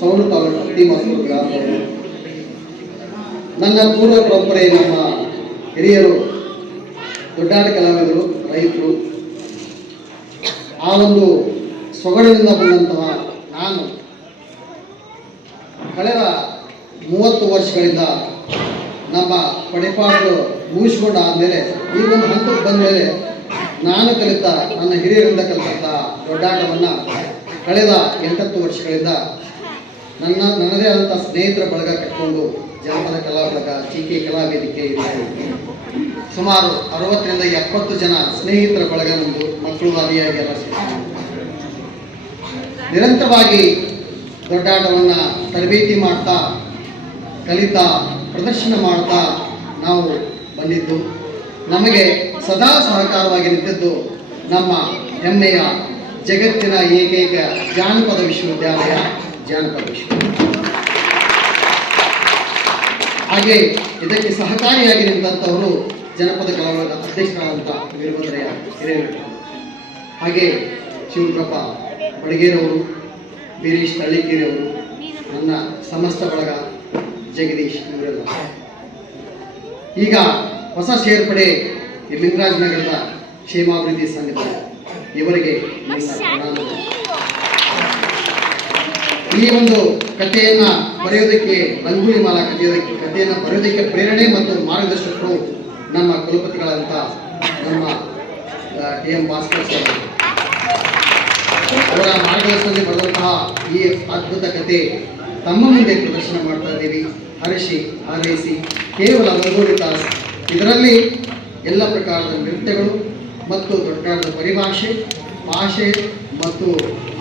Saul taluk ಅತ್ತಿಮಾಸೂರು ಗ್ರಾಮದವರು. ನನ್ನ ಪೂರ್ವ ಪರಂಪರೆ ನಮ್ಮ ಹಿರಿಯರು ದೊಡ್ಡಾಟ ಕಲಾವಿದರು, ರೈತರು. ಆ ಒಂದು ಸೊಗಡಿನಿಂದ ಬಂದಂತಹ ನಾನು ಕಳೆದ 30 ವರ್ಷಗಳಿಂದ ನಮ್ಮ ಪಡಿಪಾಡು ಮುಗಿಸ್ಕೊಂಡು ಆದಮೇಲೆ ಈ ಒಂದು ಹಂತಕ್ಕೆ ಬಂದ ಮೇಲೆ ನಾನು ಕಲಿತ ನನ್ನ ಹಿರಿಯರಿಂದ ಕಲಿತಂತಹ ದೊಡ್ಡಾಟವನ್ನು ಕಳೆದ 8 ವರ್ಷಗಳಿಂದ ನನ್ನದೇ ಆದಂಥ ಸ್ನೇಹಿತರ ಬಳಗ ಕಟ್ಕೊಂಡು ಜನಪದ ಕಲಾ ಬಳಗ, ಕೆ ಕಲಾವೇದಿಕೆ ಇದೆ. ಸುಮಾರು 60 ರಿಂದ 70 ಜನ ಸ್ನೇಹಿತರ ಬಳಗ ನಮ್ಮದು, ಮಕ್ಕಳು ಆದಿಯಾಗಿ ಎಲ್ಲ ನಿರಂತರವಾಗಿ ದೊಡ್ಡಾಟವನ್ನು ತರಬೇತಿ ಮಾಡ್ತಾ, ಕಲಿತಾ, ಪ್ರದರ್ಶನ ಮಾಡ್ತಾ ನಾವು ಬಂದಿದ್ದು. ನಮಗೆ ಸದಾ ಸಹಕಾರವಾಗಿ ನಿಂತಿದ್ದು ನಮ್ಮ ಹೆಮ್ಮೆಯ ಜಗತ್ತಿನ ಏಕೈಕ ಜಾನಪದ ವಿಶ್ವವಿದ್ಯಾಲಯ ಜಾನಪದ ವಿಶ್ವವಿದ್ಯಾಲಯ. ಹಾಗೆ ಇದಕ್ಕೆ ಸಹಕಾರಿಯಾಗಿ ನಿಂತಂಥವರು ಜನಪದ ಕಲಾವಿದ ಅಧ್ಯಕ್ಷರಾದಂಥ ವೀರಭದ್ರಯ್ಯ ಹಿರೇಮಠ, ಹಾಗೆ ಶಿವಪ್ರಭ ಬಡಗೇರವರು, ಬೀರೀಶ್ ತಳ್ಳಿಕೇರಿಯವರು, ನನ್ನ ಸಮಸ್ತ ಬಳಗ, ಜಗದೀಶ್, ಇವರೆಲ್ಲ. ಈಗ ಹೊಸ ಸೇರ್ಪಡೆ ಲಿಂಗರಾಜ್ ನಗರದ ಕ್ಷೇಮಾಭಿವೃದ್ಧಿ ಸಂಘದ ಇವರಿಗೆ ಈ ಒಂದು ಕಥೆಯನ್ನು ಬರೆಯೋದಕ್ಕೆ, ರಂಗೋಲಿ ಮಾಲಾ ಕಥೆಯನ್ನು ಬರೆಯೋದಕ್ಕೆ ಪ್ರೇರಣೆ ಮತ್ತು ಮಾರ್ಗದರ್ಶಕರು ನಮ್ಮ ಕುಲಪತಿಗಳಂತ ನಮ್ಮ TM ಭಾಸ್ಕರ್ ಸರ್. ಅವರ ಮಾರ್ಗದರ್ಶನದಲ್ಲಿ ಬರೆದಂತಹ ಈ ಅದ್ಭುತ ಕಥೆ ತಮ್ಮ ಮುಂದೆ ಪ್ರದರ್ಶನ ಮಾಡ್ತಾ ಇದ್ದೀವಿ. ಹರಸಿ ಹಾರೈಸಿ ಕೇವಲ ರಂಗೋಲಿ ತಾಸ್, ಇದರಲ್ಲಿ ಎಲ್ಲ ಪ್ರಕಾರದ ನೃತ್ಯಗಳು ಮತ್ತು ದೊಡ್ಡಾಟದ ಪರಿಭಾಷೆ, ಭಾಷೆ ಮತ್ತು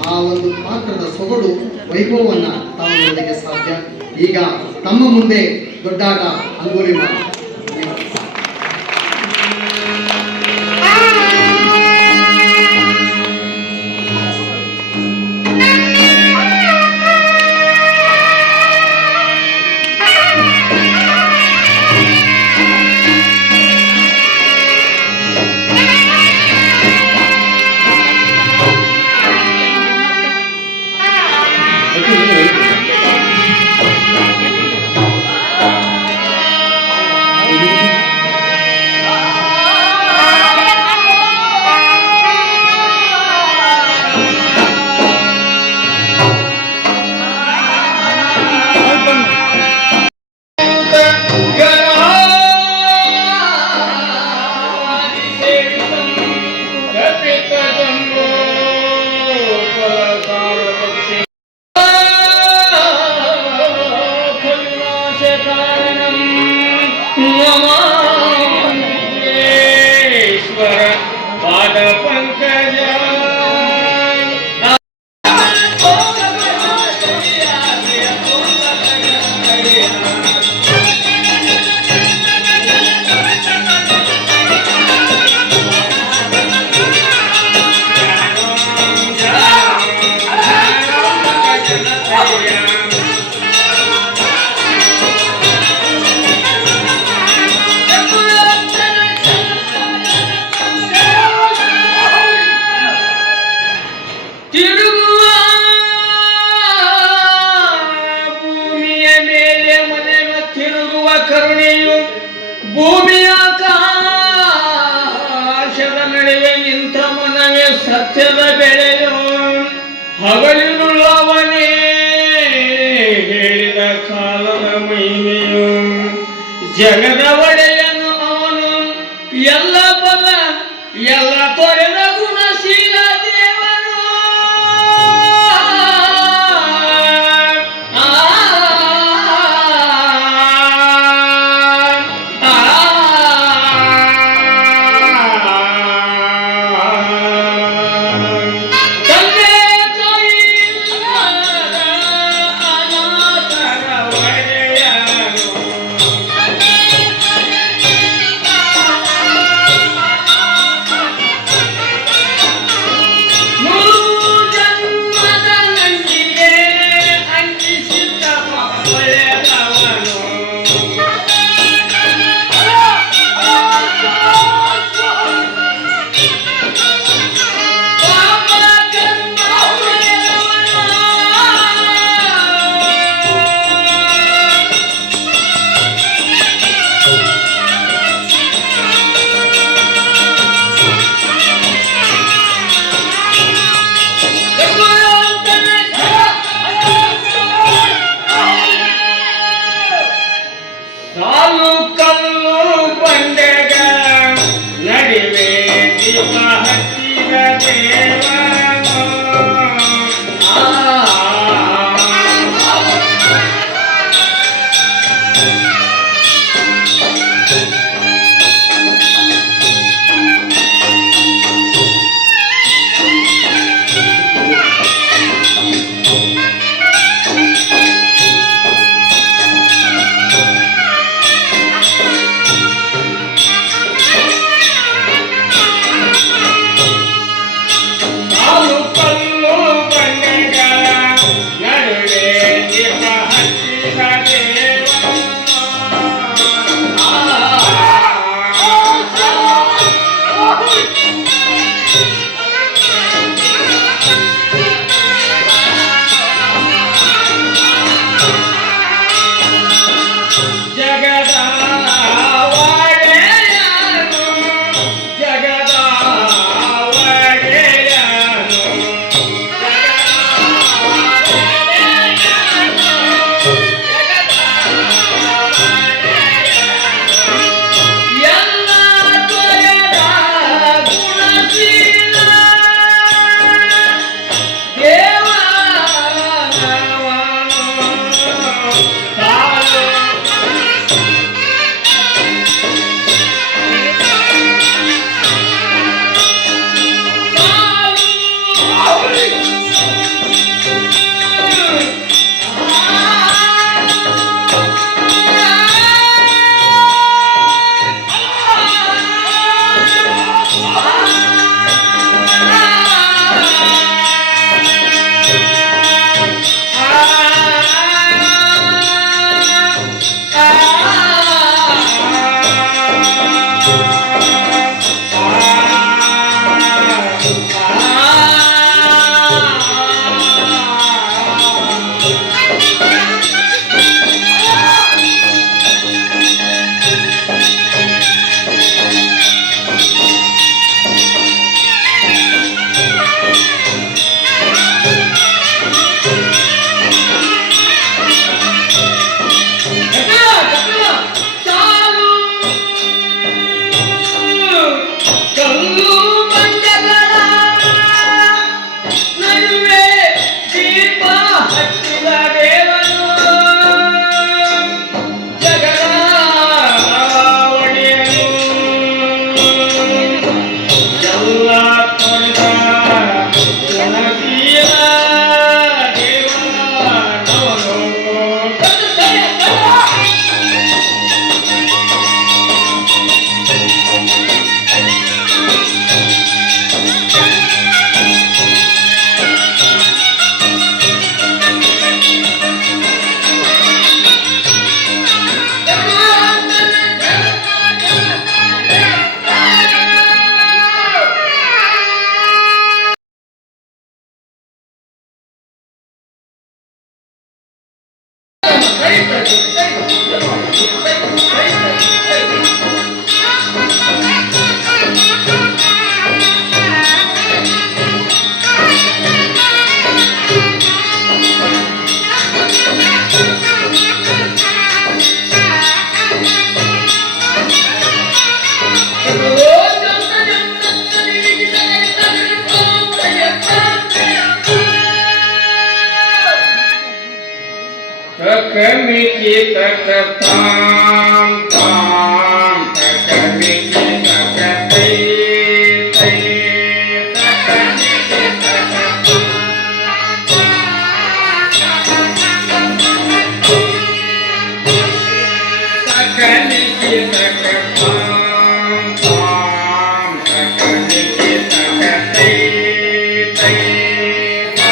ಆ ಒಂದು ಪಾತ್ರದ ಸೊಗಡು, ವೈಭವವನ್ನು ತಾವು ನೋಡೋದಕ್ಕೆ ಸಾಧ್ಯ. ಈಗ ತಮ್ಮ ಮುಂದೆ ದೊಡ್ಡಾಟ ರಂಗೋಲಿ ಮಾಲಾ. ಕರುಣೆಯು ಭೂಮಿಯ ಆಕಾಶದ ನಡುವೆ ನಿಂತ ಮನವೇ ಸತ್ಯದ ಬೆಳೆಯು, ಹಗಲಿರುಳವನೇ ಹೇಳಿದ ಕಾಲದ ಮಹಿಮೆಯು, ಜಗದ ಒಡೆಯನು ಅವನು, ಎಲ್ಲ ಬಲ ಎಲ್ಲ ತೊರೆದ ಗುಣಶೀಲ ದೇವನು. ದೀಪ ಹಚ್ಚಿದ ದೇವನು ಕಾಲು ಕಲ್ಲು ಬಂಡೆಗಳ ನಡುವೆ ದೀಪ ಹಚ್ಚಿದ ದೇವನು ಜಗದ ಒಡೆಯನು ಜಗದ ಒಡೆಯನು ಎಲ್ಲ ತೊರೆದ ಗುಣಶೀಲ ದೇವನವನು ತಾನು ಕಲ್ಲು ಬಂಡೆಗಳ ನಡುವೆ ದೀಪ ಹಚ್ಚಿದ ದೇವನು ಜಗದ ಒಡೆಯನು ಎಲ್ಲ ತೊರೆದ ಗುಣಶೀಲ ದೇವನವನು Takamichi takatam tam takamichi takatai tai takamichi takatam takamichi takatam tam takamichi takatai tai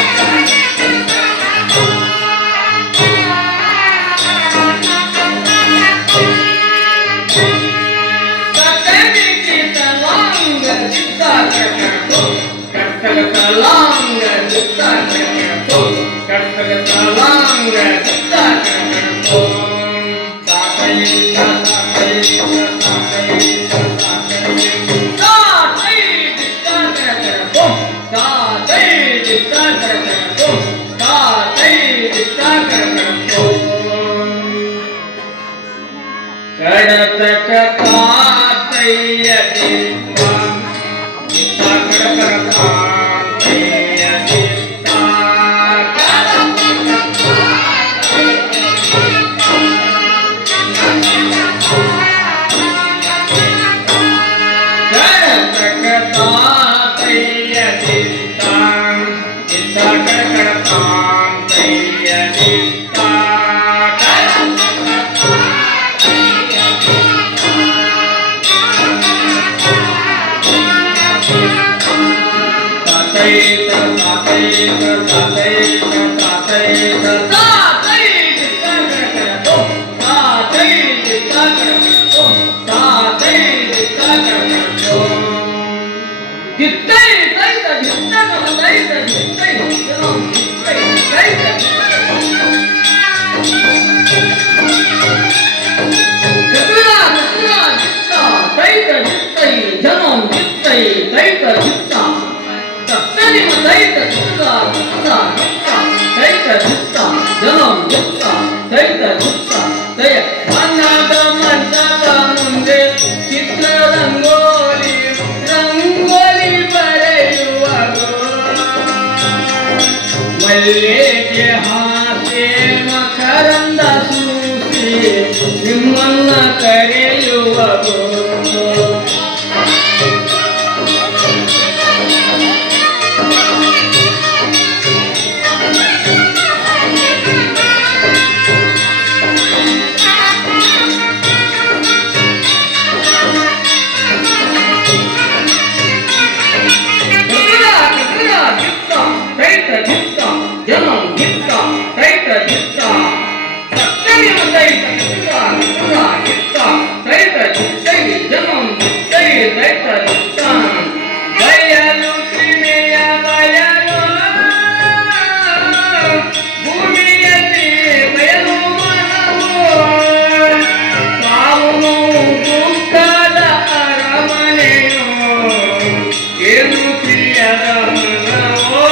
ಮುಂದೆ ಚಿತ್ರ ರಂಗೋಲಿ ಬರೆಯುವ ಮಲ್ಲಿಗೆ ಹಾಸೆ ಮಕರಂದ ಸೂಸಿ ನಿಮ್ಮನ್ನ ಕರೆಯುವ ಬಯಲು ಸೀಮೆಯ ಬಯಲು ಭೂಮಿಯಲ್ಲಿ ಬಯಲು ಮನವು ಸಾವು ದುಃಖದ ಅರಮನೆಯೋ ಏನು ಪ್ರಿಯದ ಮನವೋ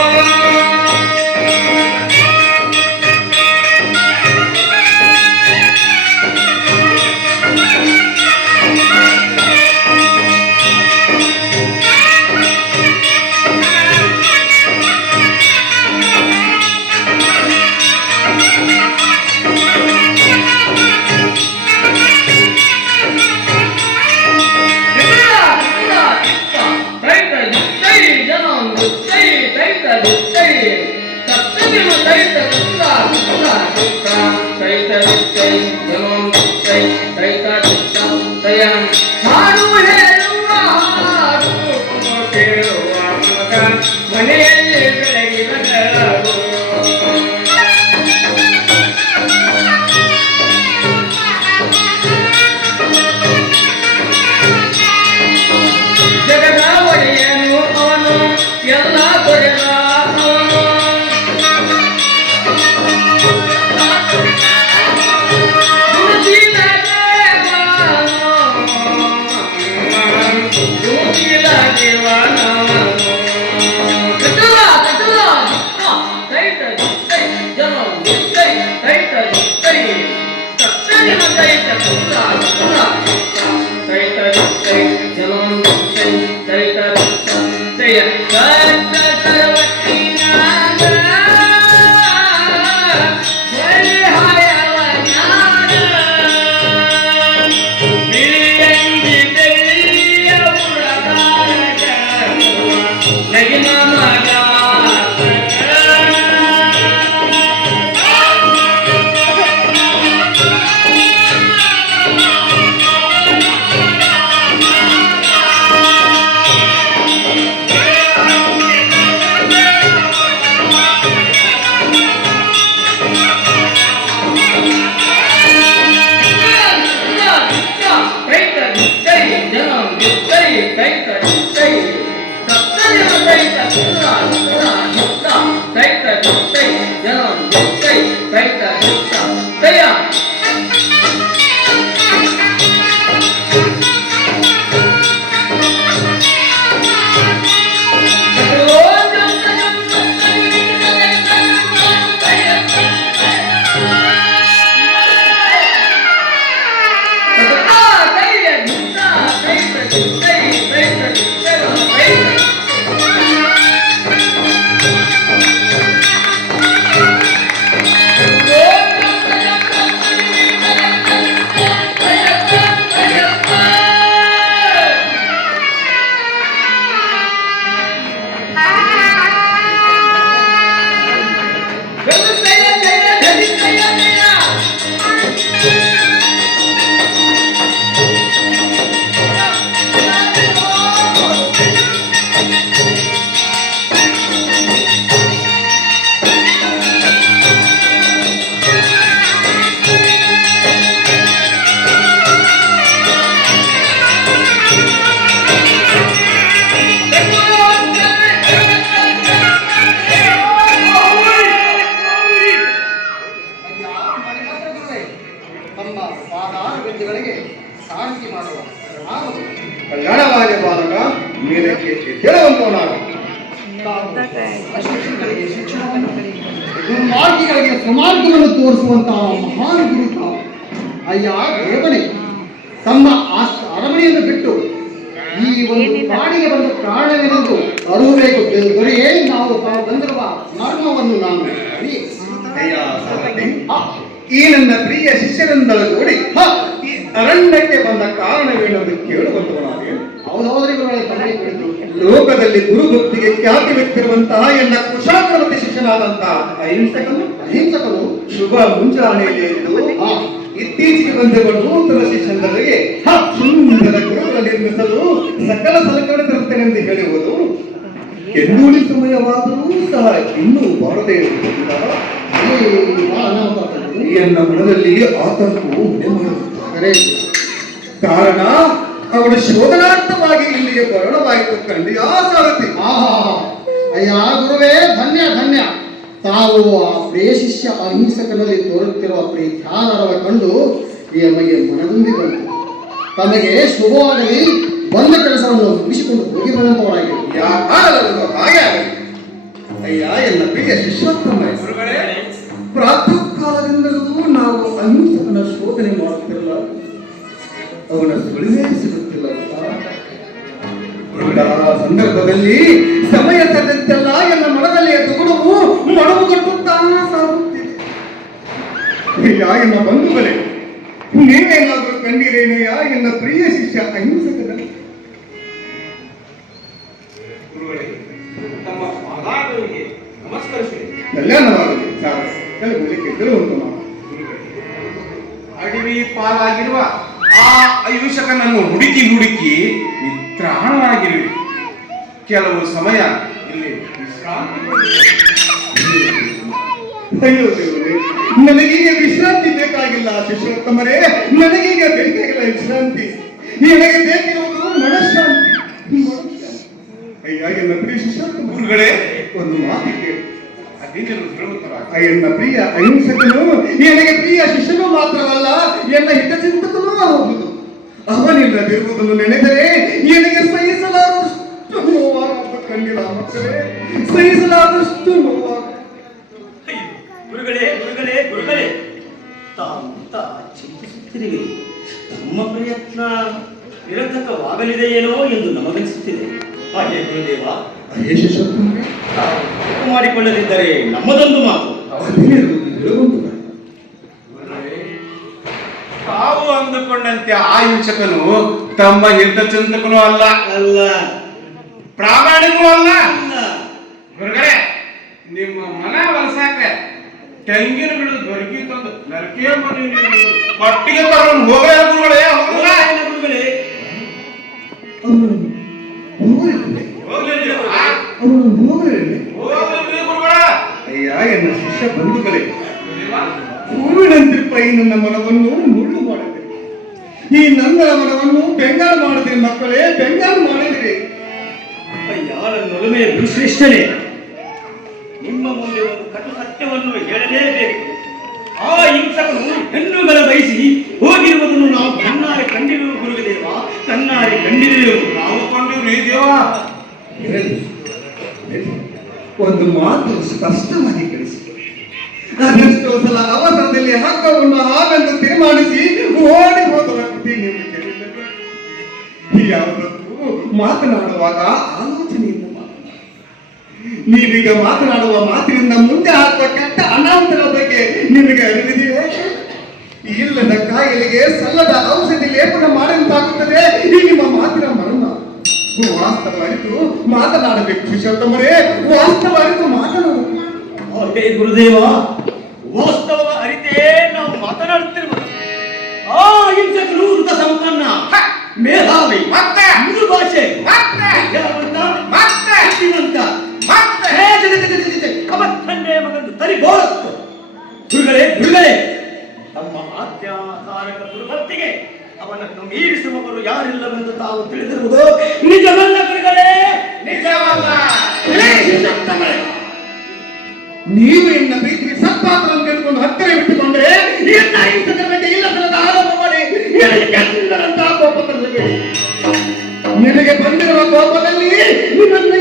ಮನೆಯಲ್ಲಿ ಬೆಳಗಿನ ಬೆಳಗು ಜಗದ ಒಡೆಯನು ಅವನು ಎಲ್ಲ ದೊರೆದ ಅವನು ಹೇಳುವಂತವನಾಗ ಅಶಿಕ್ಷಿತರಿಗೆ ಶಿಕ್ಷಣವನ್ನು ದುರ್ಮಾರ್ಗಿಗಳಿಗೆ ಸುಮಾರ್ಗವನ್ನು ತೋರಿಸುವಂತಹ ಮಹಾನ್ ಗುರು ತಾವು. ಅಯ್ಯ ದೇವನೇ, ತಮ್ಮ ಅರಮನೆಯನ್ನು ಬಿಟ್ಟು ಈ ಒಂದು ಕಾಡಿಗೆ ಬಂದ ಕಾರಣವೇನೆಂದು ಅರಿಯಬೇಕು. ದೊರೆಯೇ, ನಾವು ತಾವು ಬಂದಿರುವ ಮರ್ಮವನ್ನು ನಾನು ಅರಿಯೆ. ಅಯ್ಯ ಸಾರಥಿ, ಈ ನನ್ನ ಪ್ರಿಯ ಶಿಷ್ಯರಿಂದಲಗೂಡಿ ಈ ಅರಣ್ಯಕ್ಕೆ ಬಂದ ಕಾರಣವೇನೆಂದು ಕೇಳುವಂತವನಾಗೆ. ಹೌದೌದ್ರಿ ಗುರುಗಳೇ, ತಮಗೆ ಕುಳಿತು ಲೋಕದಲ್ಲಿ ಗುರುಭಕ್ತಿಗೆ ಖ್ಯಾತಿ ವ್ಯಕ್ತಿರುವಂತಹ ಎನ್ನ ಕುಶಾಗ್ರವತಿ ಶಿಷ್ಯನಾದಂತಹ ಅಹಿಂಸಕನು ಶುಭ ಮುಂಜಾನೆಯಲ್ಲಿ ಎದ್ದು ಇತ್ತೀಚೆಗೆ ಬಂದಿರುವ ನೂತನ ಶಿಷ್ಯಂದರಿಗೆ ಸುಂದರ ಗುರುಗಳ ನಿರ್ಮಿಸಲು ಸಕಲ ಸಲಕರಣೆ ತರುತ್ತೇನೆಂದು ಹೇಳುವುದು ಕೆಂದೂಳಿ ಸಮಯವಾದರೂ ಸಹ ಇನ್ನೂ ಬಾರದೆ ಇರುವುದಿಲ್ಲ. ಎನ್ನ ಮನದಲ್ಲಿ ಆತಂಕವು ಮನೆ ಮಾಡುತ್ತಾರೆ. ಕಾರಣ ಅವಳು ಶೋಧನಾರ್ಥವಾಗಿ ಇಲ್ಲಿಗೆ ಬರಣವಾಯಿತು ಕಂಡಿಯಾ ಸಾರಥಿ? ಅಯ್ಯ ಗುರುವೇ, ಧನ್ಯ ಧನ್ಯ. ತಾವು ಆ ಪ್ರಿಯ ಶಿಷ್ಯ ಅಹಿಂಸಕನಲ್ಲಿ ತೋರುತ್ತಿರುವ ಪ್ರೀತ್ಯಾನರವ ಕಂಡು ನಮಗೆ ಮನಗುಂದಿ ಬಂತು. ತಮಗೆ ಶುಭವಾಗಲಿ, ಬಂದ ಕೆಲಸವನ್ನು ಮುಗಿಸಿಕೊಂಡು ಹೋಗಿ ಬಂದಂತವರಾಗಿ. ಹಾಗೆ ಅಯ್ಯ ಎನ್ನ ಪ್ರಿಯ ಶಿಷ್ಯೋತ್ತಮ ಪ್ರಾತಃ ಕಾಲದಿಂದಲೂ ನಾವು ಅಹಿಂಸಕನ ಶೋಧನೆ ಮಾಡುತ್ತಿರಲ್ಲ, ಅವನ ಸುಳಿವೇ ಸಿಗುತ್ತಿಲ್ಲ. ಸಂದರ್ಭದಲ್ಲಿ ಸಮಯ ಸದ್ದಂತೆಲ್ಲ ಎನ್ನ ಮನದಲ್ಲಿ ದುಗುಡವು ಮೊಡವುಗಟ್ಟುತ್ತಾ ಸಾಗುತ್ತಿದೆ. ಎನ್ನ ಬಂಧುಗಳೇ, ನೀವೇನಾದ್ರೂ ಕಂಡಿರೇನೆಯ ಎನ್ನ ಪ್ರಿಯ ಶಿಷ್ಯ ಅಹಿಂಸಕನ? ತಮ್ಮ ಪಾದಾಗಳಿಗೆ ನಮಸ್ಕರಿಸಿ. ಕಲ್ಯಾಣವಾಗಲಿ ಸಾರ್, ಕೆಲವು ಅಡವಿ ಪಾಲಾಗಿರುವ ಆ ಆಯುಷಕನನ್ನು ಹುಡುಕಿ ನಿತ್ರಾಣವಾಗಿರುವೆ. ಕೆಲವು ಸಮಯ ಇಲ್ಲಿ ವಿಶ್ರಾಂತಿ ಅಯ್ಯೋ ದೇವರೇ, ನನಗೀಗ ವಿಶ್ರಾಂತಿ ಬೇಕಾಗಿಲ್ಲ ಶಿಷ್ಯೋತ್ತಮರೇ, ನನಗೀಗ ಬೇಕಾಗಿಲ್ಲ ವಿಶ್ರಾಂತಿ. ನನಗೆ ಬೇಕಿರುವುದು ಮನಃಶಾಂತಿ. ಅಯ್ಯ ಎನ್ನ ಪ್ರಿಯ ಶಿಷ್ಯೋತ್ತಮ ಗುರುಗಳೇ, ಒಂದು ಮಾತು ಕೇಳಿ. ಎನ್ನ ಪ್ರಿಯ ಅಹಿಂಸಕನು ನನಗೆ ಪ್ರಿಯ ಶಿಷ್ಯನು ಮಾತ್ರವಲ್ಲ, ಎನ್ನ ಹಿತಚಿಂತಕನೂ ಹೌದು. ಅವನಿಲ್ಲದಿರುವುದನ್ನು ನೆನೆದರೆ ನನಗೆ ಸಹಿಸಲಾರದಷ್ಟು ನೋವಾಗುವುದು ಕಂಡಿಲ್ಲ ಮಕ್ಕಳೇ, ಸಹಿಸಲಾರದಷ್ಟು ನೋವಾಗ. ಗುರುಗಳೇ ತಾವಂತ ಚಿಂತಿಸುತ್ತಿರುವೆ. ತಮ್ಮ ಪ್ರಯತ್ನ ನಿರರ್ಥಕವಾಗಲಿದೆಯೇನೋ ಎಂದು ನಮಗನಿಸುತ್ತಿದೆ. ಹಾಗೆ ಗುರುದೇವ, ಮಾಡಿಕೊಳ್ಳದಿದ್ದರೆ ನಮ್ಮದೊಂದು ಮಾತು. ತಾವು ಅಂದುಕೊಂಡಂತೆ ಆ ಹಿಂಸಕನು ತಮ್ಮ ಹಿತಚಿಂತಕನೂ ಅಲ್ಲ, ಪ್ರಾಮಾಣಿಕನೂ ಅಲ್ಲ. ಗುರುಗಳೇ, ನಿಮ್ಮ ಮನ ವಲಸಾಕ ತೆಂಗಿನ ಗಿಡ ದೊರಕಿ ತಂದು ನರಕೆ ಮನೆ ಪಟ್ಟಿಗೆ ತಗೊಂಡು ಹೋಗಲ್ಲ ಗುರುಗಳೇ, ಹೋಗಲ್ಲ ಅಯ್ಯ ಎನ್ನ ಶಿಷ್ಯ ಬಂಧುಗಳೇ, ಹೂವಿನಂತಿರುವ ಈ ನನ್ನ ಮನವನ್ನು ಮುಳ್ಳು ಮಾಡಿದೆ, ಈ ನನ್ನ ಮನವನ್ನು ಬೆಂಗಾಲು ಮಾಡಿದ್ರಿ ಮಕ್ಕಳೇ, ಬೆಂಗಾಲು ಮಾಡಿದ್ರಿ. ಯಾರ ನೊಲುಮೆ ಶ್ರೇಷ್ಠನೇ, ನಿಮ್ಮ ಮುಂದೆ ಒಂದು ಕಟು ಸತ್ಯವನ್ನು ಹೇಳಲೇಬೇಕು. ಆ ಹಿಂಸಕನು ಹೆಣ್ಣುಗಳ ಬಯಸಿ ಹೋಗಿರುವುದನ್ನು ನಾವು ಕಣ್ಣಾರೆ ಕಂಡಿರುವುದು ಗುರುದೇವ, ಕಣ್ಣಾರೆ ಕಂಡಿರುವುದು. ನಾವು ಕೊಂಡಿವ್ರಿ ದೇವ. ಒಂದು ಮಾತು ಸ್ಪಷ್ಟವಾಗಿ ಕಳಿಸಿದೆ. ಅದೆಷ್ಟೋ ಸಲ ಅವಸರದಲ್ಲಿ ಹಕ್ಕವನ್ನು ಹಾಗೆಂದು ತೀರ್ಮಾನಿಸಿ ಓಡಿ ಹೋದ ವ್ಯಕ್ತಿ ನೀವು ಕೇಳಿದ್ದರೆ, ಯಾವುದಕ್ಕೂ ಮಾತನಾಡುವಾಗ ಆಲೋಚನೆಯಿಂದ ನೀವೀಗ ಮಾತನಾಡುವ ಮಾತಿನಿಂದ ಮುಂದೆ ಹಾಕುವ ಕೆಟ್ಟ ಅನಾಹುತಗಳ ಬಗ್ಗೆ ನಿಮಗೆ ಅರಿವಿದೆಯೇ? ಇಲ್ಲದ ಕಾಯಿಲೆಗೆ ಸಲ್ಲದ ಔಷಧಿ ಲೇಪನ ಮಾಡಿದಂತಾಗುತ್ತದೆ ಈ ನಿಮ್ಮ ಮಾತಿನ ಮರಣ. ವಾಸ್ತವ ಅರಿತು ಮಾತನಾಡಬೇಕು ಶಿಷ್ಯೋತ್ತಮರೇ, ವಾಸ್ತವ ಅರಿತು ಮಾತನಾಡಬೇಕು. ಗುರುದೇವ, ವಾಸ್ತವ ಅರಿತೇ ನಾವು ಮಾತನಾಡುತ್ತಿರುವುದು. ಆ ಹಿಂಸಕನು ವೃತ ಸಂಪನ್ನ, ಮೇಧಾವಿ, ಮೃದು ಭಾಷೆ, ಮಗನ್ನು ತರಿ ಬೋಳಸ್ತು. ಗುರುಗಳೇ, ತಮ್ಮ ಆಧ್ಯಾಕಾರಕ ದುರ್ಭಕ್ತಿಗೆ ಅವನನ್ನು ಮೀರಿಸುವವರು ಯಾರಿಲ್ಲವೆಂದು ತಾವು ತಿಳಿದಿರುವುದು ನಿಜವಲ್ಲ ಗುರುಗಳೇ, ನಿಜವಲ್ಲ. ನೀವು ಎನ್ನ ಪ್ರೀತಿಗೆ ಸತ್ಪಾತ್ರ ಅಂತ ಹೇಳ್ಕೊಂಡು ಹತ್ತಿರ ಬಿಟ್ಟುಕೊಂಡ್ರೆ ಎನ್ನ ಹಿಂಸಕರ ಬಗ್ಗೆ ಇಲ್ಲದ ಆರೋಪ ಮಾಡಿ ಎಲ್ಲರಂತಹ ಕೋಪ ತರಬೇಡಿ. ನಿನಗೆ ಬಂದಿರುವ ಕೋಪದಲ್ಲಿ ನಿನ್ನನ್ನು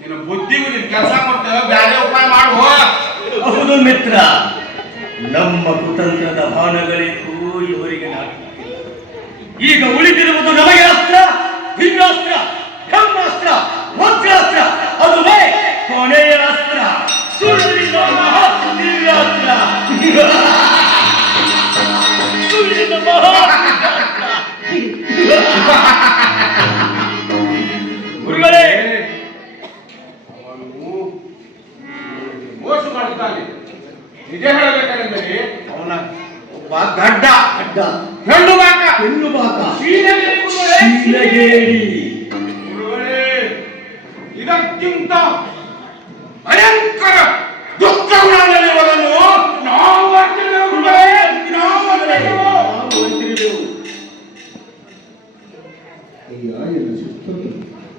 ನಿನ್ನ ಬುದ್ಧಿಗೂ ನಿನ್ ಕೆಲಸ ಕೊಡ್ತೇವೆ, ಬ್ಯಾರೆ ಉಪಾಯ ಮಾಡುವ. ಹೌದು ಮಿತ್ರ, ನಮ್ಮ ಕುತಂತ್ರದ ಬಾಣಗಳಿಗೂ ಇವರಿಗೆ ನಾಟಿ. ಈಗ ಉಳಿದಿರುವುದು ನಮಗೆ ಅಸ್ತ್ರ, ದಿವ್ಯಾಸ್ತ್ರ, ಬ್ರಹ್ಮಾಸ್ತ್ರ, ವಜ್ರಾಸ್ತ್ರ, ಅದುವೇ ಕೊನೆಯ ಅಸ್ತ್ರ, ಸುಳ್ಳಿನ ಮಹಾ ದಿವ್ಯಾಸ್ತ್ರ. ಸುಳ್ಳಿನ ಮಹಾ ಗುರುಗಳೇ, ಅವನು ಮೋಸ ಮಾಡುತ್ತಾನೆ. ನಿಜ ಹೇಳಬೇಕಾದರೆ ಅವನ ಒಬ್ಬ ಗಡ್ಡ ಅಡ್ಡ, ಹೆಣ್ಣು ಬಾಕ, ಹೆಣ್ಣು ಬಾಕ, ಶೀಲಗೇಡಿ ಗುರುಗಳೇ. ಶೀಲಗೇಡಿ. ಗುರುಗಳೇ, ಇದಕ್ಕಿಂತ ಭಯಂಕರ ದುಃಖಗಳನ್ನೆಲ್ಲವನ್ನು ನಾವು ಅರಿತಿದ್ದೇವೆ ಗುರುಗಳೇ, ನಾವು ಅರಿತಿದ್ದೇವೆ. ಅಯ್ಯ, ಎಲ್ಲ ಶಿಸ್ತುಂಟು.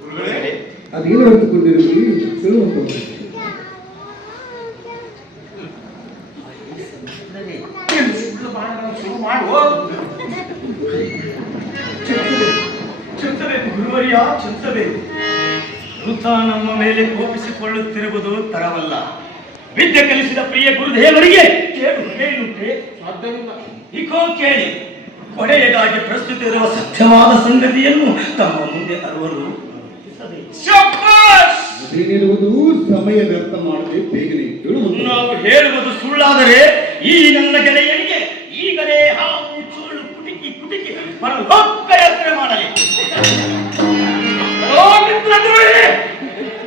ಗುರುಗಳೇ, ಅದೇನು ಅರ್ಥಕೊಂಡಿರುವುದು ಹೇಳುವಂತ ಶುರು ಮಾಡುವ. ಚಿಂತಬೇಕು ಗುರುವರಿಯ, ಚಿಂತಬೇಕು. ವೃತ ನಮ್ಮ ಮೇಲೆ ಕೋಪಿಸಿಕೊಳ್ಳುತ್ತಿರುವುದು ತರವಲ್ಲ. ವಿದ್ಯೆ ಕಲಿಸಿದ ಪ್ರಿಯ ಗುರುದೇವರಿಗೆ ಕೇಳು ಹೇಳುಂಟೆ ಸಾಧ್ಯವಿಲ್ಲ. ಇಕೋ ಕೇಳಿ, ಕೊನೆಯದಾಗಿ ಪ್ರಸ್ತುತ ಇರುವ ಸತ್ಯವಾದ ಸಂಗತಿಯನ್ನು ತಮ್ಮ ಮುಂದೆ ಅರುವಲು ಶಬ್ಬಾಷ್! ಅದೇನಿರುವುದು ಸಮಯ ವ್ಯರ್ಥ ಮಾಡದೆ ಬೇಗನೆ ಹೇಳುವುದು. ನಾವು ಹೇಳುವುದು ಸುಳ್ಳಾದರೆ ಈ ನನ್ನ ಗೆಳೆಯನಿಗೆ ಈಗಲೇ ಹಾವು ಚೂಳು ಕುಟುಕಿ ಕುಟುಕಿ ಪ್ರಯತ್ನ ಮಾಡಲಿ. ಓ ಮಿತ್ರ ದ್ರೋಹಿ!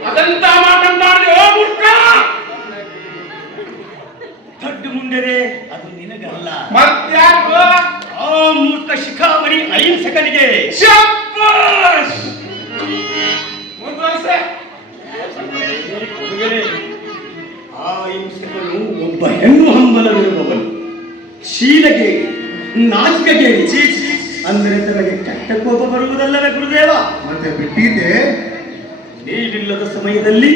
ಅದಂತ ಮಾತನಾಡಿ ಓ ಮೂರ್ಖ! ದೊಡ್ಡ ಮುಂಡೆರೆ, ಅದು ನಿನಗಲ್ಲ, ಮತ್ಯಾರು? ಆ ಮೂರ್ಖ ಶಿಖಾಮಣಿ ಅಹಿಂಸಕನಿಗೆ. ಶಬ್ಬಾಷ್! ಮುಂದುವರಿಸೆ. ಆ ಹಿಂಸಕನು ಒಬ್ಬ ಹೆಣ್ಣು ಹಂಬಲವಿರುವವನು, ಶೀಲಗೇಡಿ, ನಾಚಿಕಗೇಡಿ. ಅಂದರೆ ತನಗೆ ಕೆಟ್ಟ ಕೋಪ ಬರುವುದಲ್ಲವೇ ಗುರುದೇವ? ಮತ್ತೆ ಬಿಟ್ಟಿದ್ದೆ. ನೀವಿಲ್ಲದ ಸಮಯದಲ್ಲಿ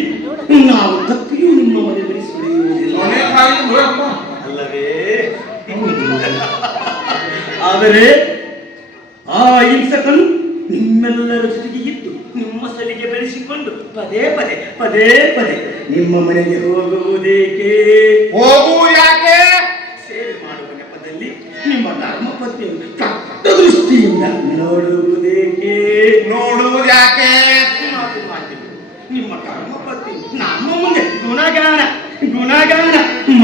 ನಾವು ತಪ್ಪಿಯೂ ನಿಮ್ಮ ಮನೆಯಲ್ಲಿ ಸುಳಿಯುವುದಿಲ್ಲ ಕೊನೆ ಕಾಲಿ ನೋಡಪ್ಪ. ಅಲ್ಲವೇ? ಆದರೆ ಆ ಹಿಂಸಕನು ನಿಮ್ಮೆಲ್ಲರ ಜೊತೆಗೆ ಇದ್ದು ನಿಮ್ಮ ಸಲಿಗೆ ಬೆಳೆಸಿಕೊಂಡು ಪದೇ ಪದೇ ಪದೇ ಪದೇ ನಿಮ್ಮ ಮನೆಗೆ ಹೋಗುವುದೇಕೆ? ಹೋಗು ಯಾಕೆ? ಸೇವೆ ಮಾಡುವ ನೆಪದಲ್ಲಿ ನಿಮ್ಮ ಧರ್ಮಪತ್ನಿಯನ್ನು ಕೆಟ್ಟ ದೃಷ್ಟಿಯಿಂದ ನೋಡುವುದೇಕೆ? ನೋಡುವುದು ಯಾಕೆ? ಮಾತು ಮಾತಿಲ್ಲ. ನಿಮ್ಮ ಧರ್ಮಪತ್ನಿ ನಮ್ಮ ಮುಂದೆ ಗುಣಗಾನ ಗುಣಗಾನ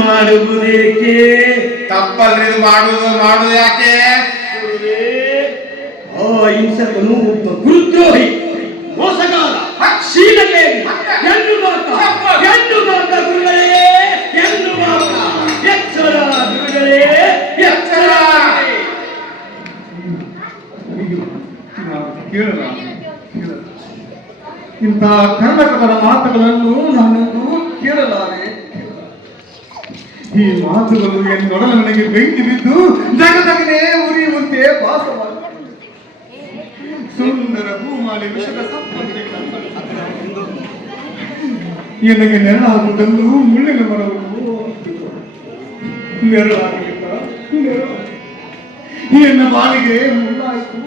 ಮಾಡುವುದೇಕೆ? ತಪ್ಪಲ್ರಿ ಇದು ಮಾಡುವುದು ಯಾಕೆ? ಆ ಹಿಂಸಕನು ಒಬ್ಬ ಗುರುದ್ರೋಹಿ, ಮೋಸಗಾರ, ಶೀಲಗೇಡಿ, ಹೆಣ್ಣುಗಾಕ ಗುರುಗಳೇ, ಹೆಣ್ಣುಗಾಕ. ಎಚ್ಚರ ಗುರುಗಳೇ, ಎಚ್ಚರ. ಕೇಳಲ್ಲ, ಇಂಥ ಕರ್ನಾಟಕದ ಮಾತುಗಳನ್ನು ನಾನಂತೂ ಕೇಳಲಾರೆ. ಈ ಮಾತುಗಳು ಎನ್ನೊಡಲ ನನಗೆ ಬೆಂಕಿ ಬಿದ್ದು ಜಗದಗನೇ ಉರಿಯುವಂತೆ ಭಾಸವಾಗುತ್ತದೆ. ಸುಂದರ ಭೂಮಾಲೆ ವಿಷದ ಸಪ್ಪಂತೆ ನನಗೆ ನೆರಳಾಗುವುದನ್ನು ಮುಳ್ಳಿನ ಮರವನ್ನು ನೆರಳಾಗಲಿಲ್ಲ. ಎನ್ನ ಬಾಳಿಗೆ ಮುಳ್ಳಾಯಿತು.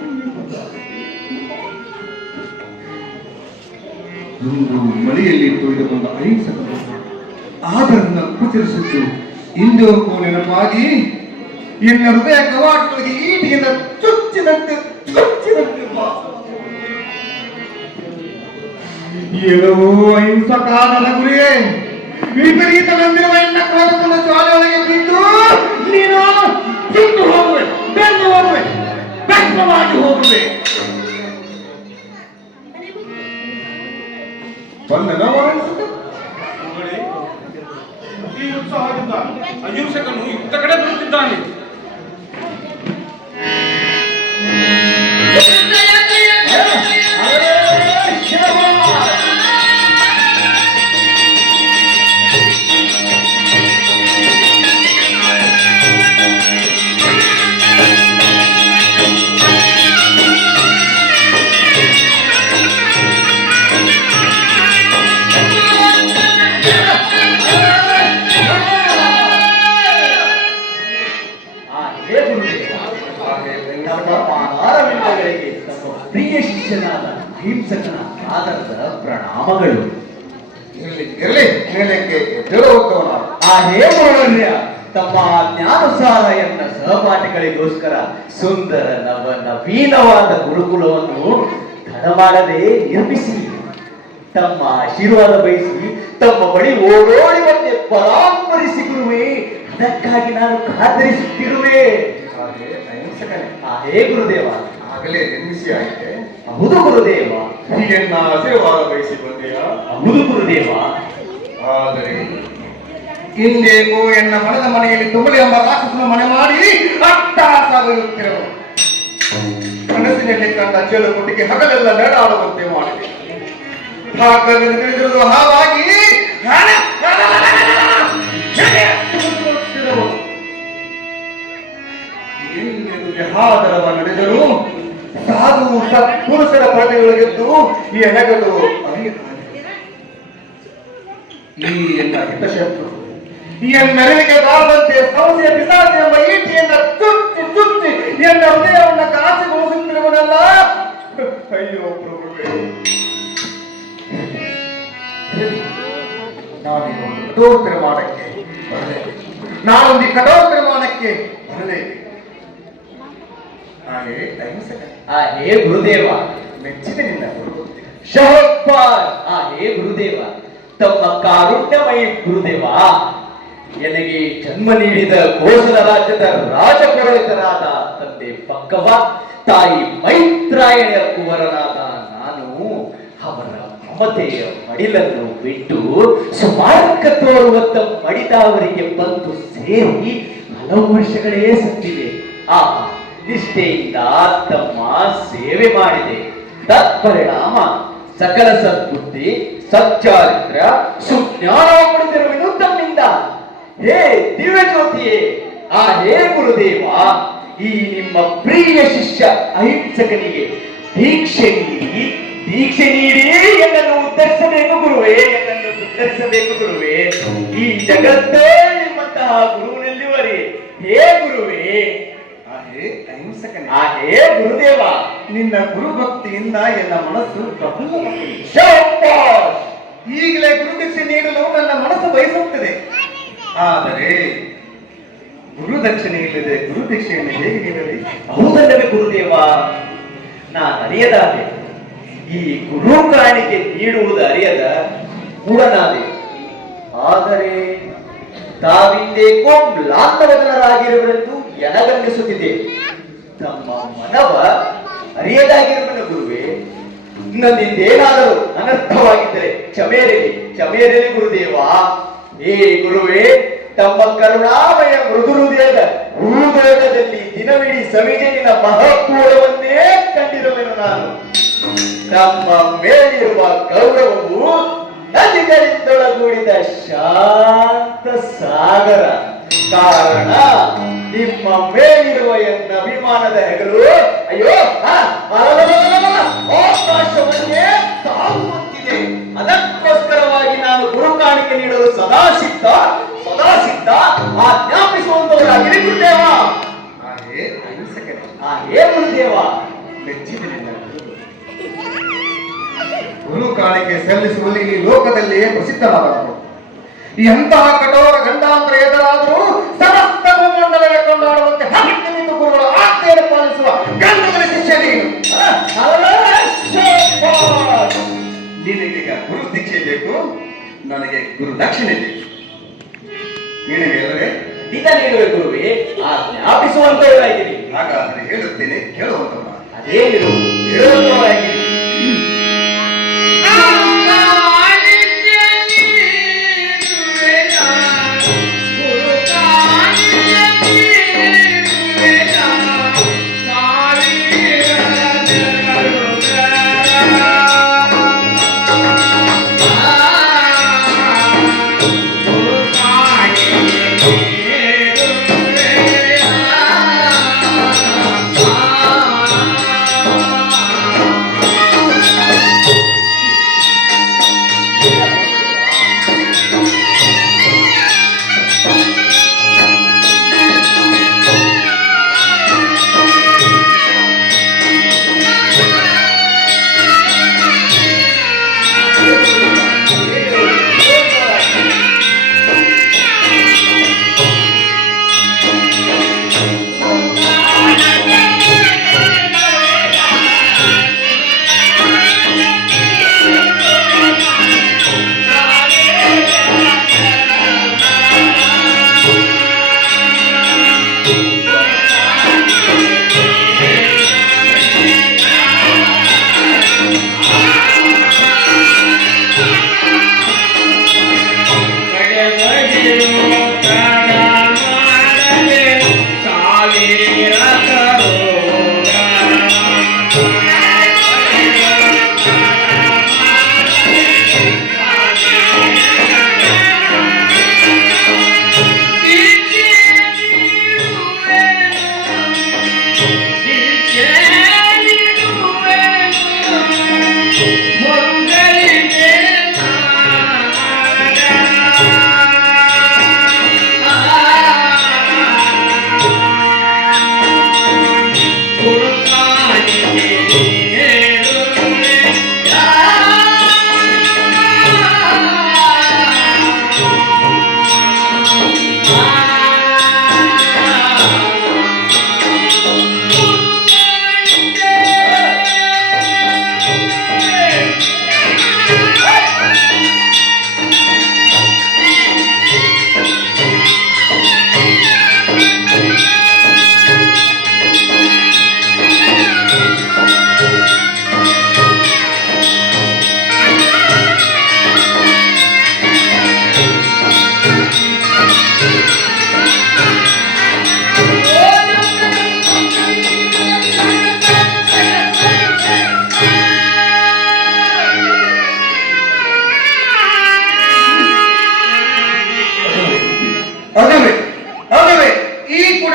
ಮಳೆಯಲ್ಲಿ ತೊಯ್ದು ಬಂದ ಅಹಿಂಸಕ ಆದರನ್ನ ಉಪಚರಿಸಿದ್ದು ಇಂದೋರ್ಗೂ ನೆನಪಾಗಿ ಎನ್ನ ಹೃದಯ ಕವಾಟಗಳಿಗೆ ಈಟಿಯಿಂದ ಚುಚ್ಚಿದಂತೆ ಏನೋ ಅಹಿಂಸಕಾದ ಗುರಿಯೇ, ವಿಪರೀತ ನಂಬಿರುವ ಎನ್ನ ಕ್ರೋಧದ ಜ್ವಾಲೆಯೊಳಗೆ ಬಿದ್ದು ನೀನು ತಿಂದು ಹೋಗುವೆ, ಬೆಂದು ಹೋಗುವೆ, ಭಸ್ಮವಾಗಿ ಹೋಗುವೆ. ಬಂದನ ಈ ಉತ್ಸಾಹದಿಂದ ಅಹಿಂಸಕನು ಇತ್ತ ಕಡೆ ಬರುತ್ತಿದ್ದಾನೆ. ಶಿಷ್ಯನಾದ ಅಹಿಂಸಕನ ಆದರದ ಪ್ರಣಾಮಗಳು. ಇರಲಿ ಮೇಲಕ್ಕೆ ಎದ್ದೇಳುವವನ ಆ ಹೇಮರಣ್ಯ ತಮ್ಮ ಜ್ಞಾನುಸಾರ ಎನ್ನ ಸಹಪಾಠಿಗಳಿಗೋಸ್ಕರ ಸುಂದರ ನವೀನವಾದ ಗುರುಕುಲವನ್ನು ತಡ ಮಾಡದೆ ನಿರ್ಮಿಸಿ ತಮ್ಮ ಆಶೀರ್ವಾದ ಬಯಸಿ ತಮ್ಮ ಬಳಿ ಓಡೋಡಿ ಬಂದೆ ಪರಾಂಬರಿಸಿ ಗುರುವೇ. ಅದಕ್ಕಾಗಿ ನಾನು ಕಾತರಿಸುತ್ತಿರುವೆ. ಹೇ ಗುರುದೇವ. ಆಗಲೇ ನಿರ್ಮಿಸಿ ಆಗಿದೆ. ಹೌದು ಗುರುದೇವ. ಹೀಗೆನ್ನ ಆಶೀರ್ವಾದ ಬಯಸಿ ಬಂದೆಯಾ? ಹೌದು ಗುರುದೇವ. ಆದರೆ ಇಂದೇಕೋ ಎನ್ನ ಮನದ ಮನೆಯಲ್ಲಿ ತುಮಲಿ ಎಂಬ ರಾಕ್ಷಸನ ಮನೆ ಮಾಡಿ ಅಟ್ಟಾಸಾಗಿರುತ್ತಿರುವ ಕನಸಿನಲ್ಲಿ ಕಂಡ ಚೇಳು ಕೊಟ್ಟಿಗೆ ಹಗಲೆಲ್ಲ ನೆರಳಾಡುವಂತೆ ಮಾಡಿದೆ. ಹಾಗಾಗಿ ತಿಳಿದಿರುವುದು ಹಾಗಾಗಿ ವಿಹಾದರವ ನಡೆದರು ಸಾಧು ಸತ್ಪುರುಷರ ಪ್ರಜೆಗಳಿಗೆದ್ದು ಈ ಎಣಗಲು ಈ ಎನ್ನ ಹಿತಶತ್ರು ಈ ಎನ್ನರಿವಿಗೆ ಬಾರದಂತೆ ಸಂಶಯ ಪಿಸಾಚ ಎಂಬ ಈಟಿಯನ್ನ ಚುಚ್ಚಿ ಚುಚ್ಚಿ ಎನ್ನ ಹೃದಯವನ್ನ ಕಾಸಿಗೊಳಿಸುತ್ತಿರುವನಲ್ಲ. ಅಯ್ಯೋ ಪ್ರಭುವೇ, ನಾನೊಂದು ಕಠೋರ ತೀರ್ಮಾನಕ್ಕೆ ಬರಲೇ. ಹೇ ಗುರುದೇವ. ಮೆಚ್ಚಿದೆ ನಿನ್ನ ಗುರು. ಶಹಬ್ಬಾಸ್. ಹೇ ಗುರುದೇವ. ತಮ್ಮ ಕಾರುಣ್ಯಮಯಿ ಗುರುದೇವ. ನನಗೆ ಜನ್ಮ ನೀಡಿದ ಕೋಸಲ ರಾಜ್ಯದ ರಾಜಪುರೋಹಿತರಾದ ತಂದೆ ಪಕ್ಕವ, ತಾಯಿ ಮೈತ್ರಾಯಣಿಯ ಕುವರನಾದ ನಾನು ಅವರ ಮಮತೆಯ ಮಡಿಲನ್ನು ಬಿಟ್ಟು ಸುಮಾರ್ಕ ತೋರುವತ್ತ ಮಡಿದವರಿಗೆ ಬಂದು ಸೇರಿ ಹಲವು ವರ್ಷಗಳೇ ಸತ್ತಿದೆ. ನಿಷ್ಠೆಯಿಂದ ತಮ್ಮ ಸೇವೆ ಮಾಡಿದೆ. ತತ್ಪರಿಣಾಮ ಸಕಲ ಸದ್ಬುದ್ಧಿ ಸಚ್ಚಾರಿತ್ರ ಸುಜ್ಞಾನ ಪಡೆದಿರುವೆನು ತಮ್ಮಿಂದ. ಹೇ ದಿವ್ಯ ಜ್ಯೋತಿಯೇ. ಹೇ ಗುರುದೇವ. ಈ ನಿಮ್ಮ ಪ್ರಿಯ ಶಿಷ್ಯ ಅಹಿಂಸಕನಿಗೆ ದೀಕ್ಷೆ ನೀಡಿ ಎನ್ನನ್ನು ಉದ್ಧರಿಸಬೇಕು ಗುರುವೇ. ಈ ಜಗತ್ತೇ ನಿಮ್ಮಂತಹ ಗುರುವಿನಲ್ಲಿವರೇ. ಹೇ ಗುರುವೇ. ಹೇ ಗುರುದೇವ. ನಿನ್ನ ಗುರು ಭಕ್ತಿಯಿಂದ ಎನ್ನ ಮನಸ್ಸು ಈಗಲೇ ಗುರುದೀಕ್ಷೆ ನೀಡಲು ನನ್ನ ಮನಸ್ಸು ಬಯಸುತ್ತದೆ. ಆದರೆ ಗುರುದಕ್ಷಿಣೆ ಇಲ್ಲದೆ ಗುರುದೀಕ್ಷೆಯನ್ನು ಹೇಗೆ ನೀಡಲಿ? ಹೌದಲ್ಲವೇ ಗುರುದೇವ. ನಾನು ಅರಿಯದಾದೆ. ಈ ಗುರು ಕಾಣಿಕೆ ನೀಡುವುದು ಅರಿಯದ ಮೂಢನಾದೆ. ಆದರೆ ತಾವಿಂದೇಕೋ ಮ್ಲಾಂತವದನರಾಗಿರುವರೆಂದು ಎನಗನ್ನಿಸುತ್ತಿದೆ. ತಮ್ಮ ಮನವ ಅರಿಯದಾಗಿರುವನು ಗುರುವೇ. ನನ್ನಿಂದೇನಾದರೂ ಅನರ್ಥವಾಗಿದ್ದರೆ ಕ್ಷಮೆಯಿರಲಿ ಗುರುದೇವ. ಹೇ ಗುರುವೇ. ತಮ್ಮ ಕರುಣಾಮಯ ಮೃದು ಹೃದಯದಲ್ಲಿ ದಿನವಿಡೀ ಸವಿಜನಿನ ಮಹತ್ವವನ್ನೇ ಕಂಡಿರುವೆನು ನಾನು. ನಮ್ಮ ಮೇಲಿರುವ ಗೌರವವು ನದಿಗಳಿಂದೊಳಗೂಡಿದ ಶಾಂತ ಸಾಗರ. ಕಾರಣ ನಿಮ್ಮ ಮೇಲಿರುವ ಎನ್ನ ಅಭಿಮಾನದ ಹೆಗಲು ಅಯ್ಯೋ ಆಕಾಶವನ್ನೇ ತಾಗುವಂತಿದೆ. ಅದಕ್ಕೋಸ್ಕರವಾಗಿ ನಾನು ಗುರು ಕಾಣಿಕೆ ನೀಡಲು ಸದಾ ಸಿದ್ಧ ಆಜ್ಞಾಪಿಸುವಂತವರಾಗಿರಿ ಗುರುದೇವ. ಹೇ ಗುರುದೇವ. ಗುರು ಕಾಣಿಕೆ ಸಲ್ಲಿಸುವಲ್ಲಿ ಈ ಲೋಕದಲ್ಲಿಯೇ ಪ್ರಸಿದ್ಧವಾದವರು. ಎಂತಹ ಕಠೋರ ಗಂಡಾಂತರ ಎದುರಾದರೂ ಸಮಸ್ತ ಭೂಮಂಡಲವೇ ಕೊಂಡಾಡುವಂತೆ ಹಕ್ಕಿನಿಂದ ಗುರುಗಳ ಆಜ್ಞೆಯನ್ನು ಪಾಲಿಸುವ ಗಂಡುಗಳ ಶಿಷ್ಯ ನೀನು. ನಿನಗೀಗ ಗುರು ದೀಕ್ಷೆ ಬೇಕು, ನನಗೆ ಗುರು ದಕ್ಷಿಣೆ ಬೇಕು. ನಿನಗೆ ಅಲ್ಲವೇ? ದಿನ ನೀಡುವೆ ಗುರುವೇ. ಆಜ್ಞಾಪಿಸುವಂತವರಾಗಿರಿ. ಹಾಗಾದ್ರೆ ಹೇಳುತ್ತೇನೆ, ಕೇಳುವಂತವ. ಅದೇ ಹೇಳುವಂತವರಾಗಿರಿ.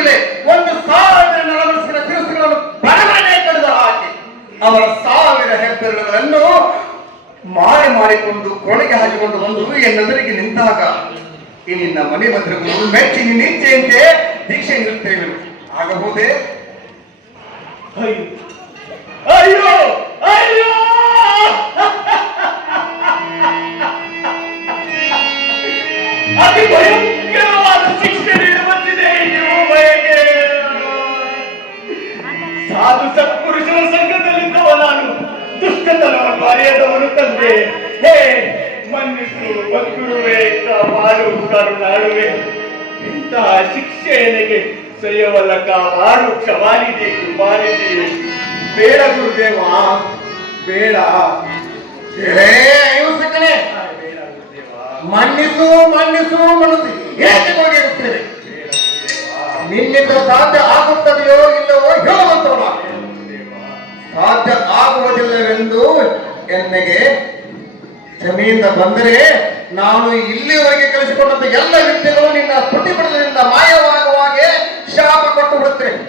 ಕೂಡಲೇ 1,000 ನಲವರ್ಷದ ತಿರುಸುಗಳನ್ನು ಬಡವನೇ ಕಡಿದ ಹಾಕಿ ಅವರ 1,000 ಹೆಬ್ಬೆರಳುಗಳನ್ನು ಮಾಡಿಕೊಂಡು ಕೊನೆಗೆ ಹಾಕಿಕೊಂಡು ಬಂದು ಎನ್ನೆದುರಿಗೆ ನಿಂತಾಗ ಈ ನಿನ್ನ ಮನೆ ಮಂದಿರಗಳು ಮೆಚ್ಚಿ ನಿನ್ನ ಇಚ್ಛೆಯಂತೆ ದೀಕ್ಷೆ ನೀಡುತ್ತೇವೆ. ಆಗಬಹುದೇ? ಅಯ್ಯೋ ಅಯ್ಯೋ ಅತಿ ಭಯಂಕರವಾದ ಶಿಕ್ಷೆ ನೀಡುವಂತಿದೆ ನೀವು ಭಯಕ್ಕೆ. ಸಾಧು ಸತ್ಪುರುಷರ ಸಂಘದಲ್ಲಿದ್ದವ ನಾನು ದುಷ್ಟತನವನ್ನು ಅರಿಯದವನು ತಂದೆ. ಹೇ ಮನ್ನಿಸು ಮಕ್ಕಳುವೆ ಕಾಪಾಡು ಕರುಣಾಳುವೆ. ಇಂತಹ ಶಿಕ್ಷೆ ನನಗೆ ಸಯ್ಯವಲ್ಲ, ಕಾಪಾಡು ಕ್ಷಮಾನಿದೆ ಕೃಪಾನಿದೆ. ಬೇಡ ಗುರುದೇವ, ಬೇಡ. ಅಯೋಸಕನೇ, ಮನ್ನಿಸು ಮನ್ನಿಸು ಮನಸ್ಸು ಏಕೆ ಹೋಗಿರುತ್ತೇವೆ? ನಿನ್ನಿಂದ ಸಾಧ್ಯ ಆಗುತ್ತದೆಯೋ ಇಲ್ಲವೋ ಹೇಳುವಂತವಲ್ಲ. ಸಾಧ್ಯ ಆಗುವುದಿಲ್ಲವೆಂದು ಎನ್ನೆಗೆ ಕ್ಷಮೆಯಿಂದ ಬಂದರೆ ನಾನು ಇಲ್ಲಿವರೆಗೆ ಕಲಿಸಿಕೊಂಡಂತ ಎಲ್ಲ ವಿದ್ಯೆಗಳು ನಿನ್ನ ಪ್ರತಿಭಟನೆಯಿಂದ ಮಾಯವಾಗುವ ಹಾಗೆ ಶಾಪ ಕೊಟ್ಟು ಬಿಡುತ್ತೇನೆ.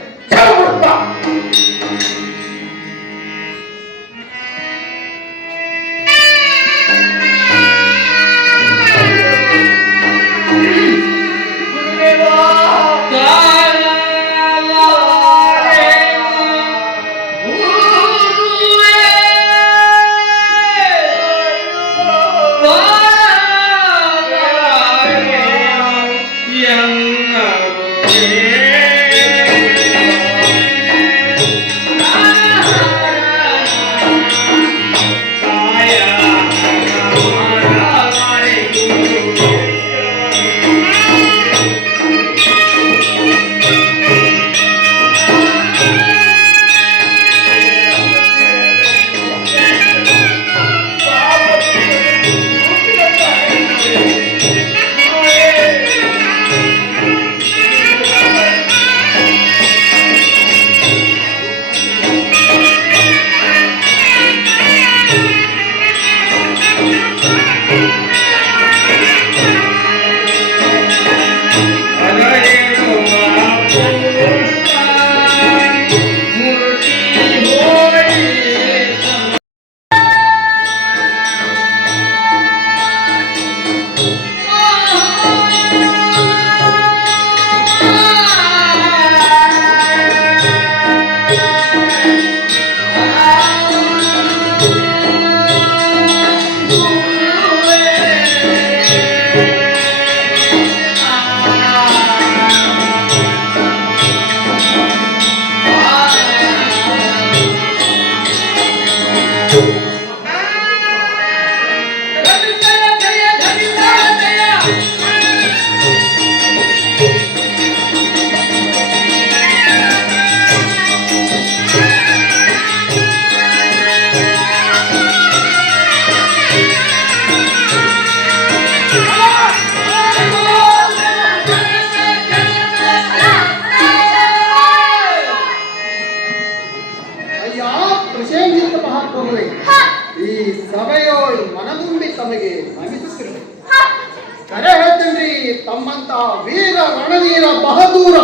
ತಮ್ಮಂತ ವೀರ ರಣವೀರ ಬಹದೂರ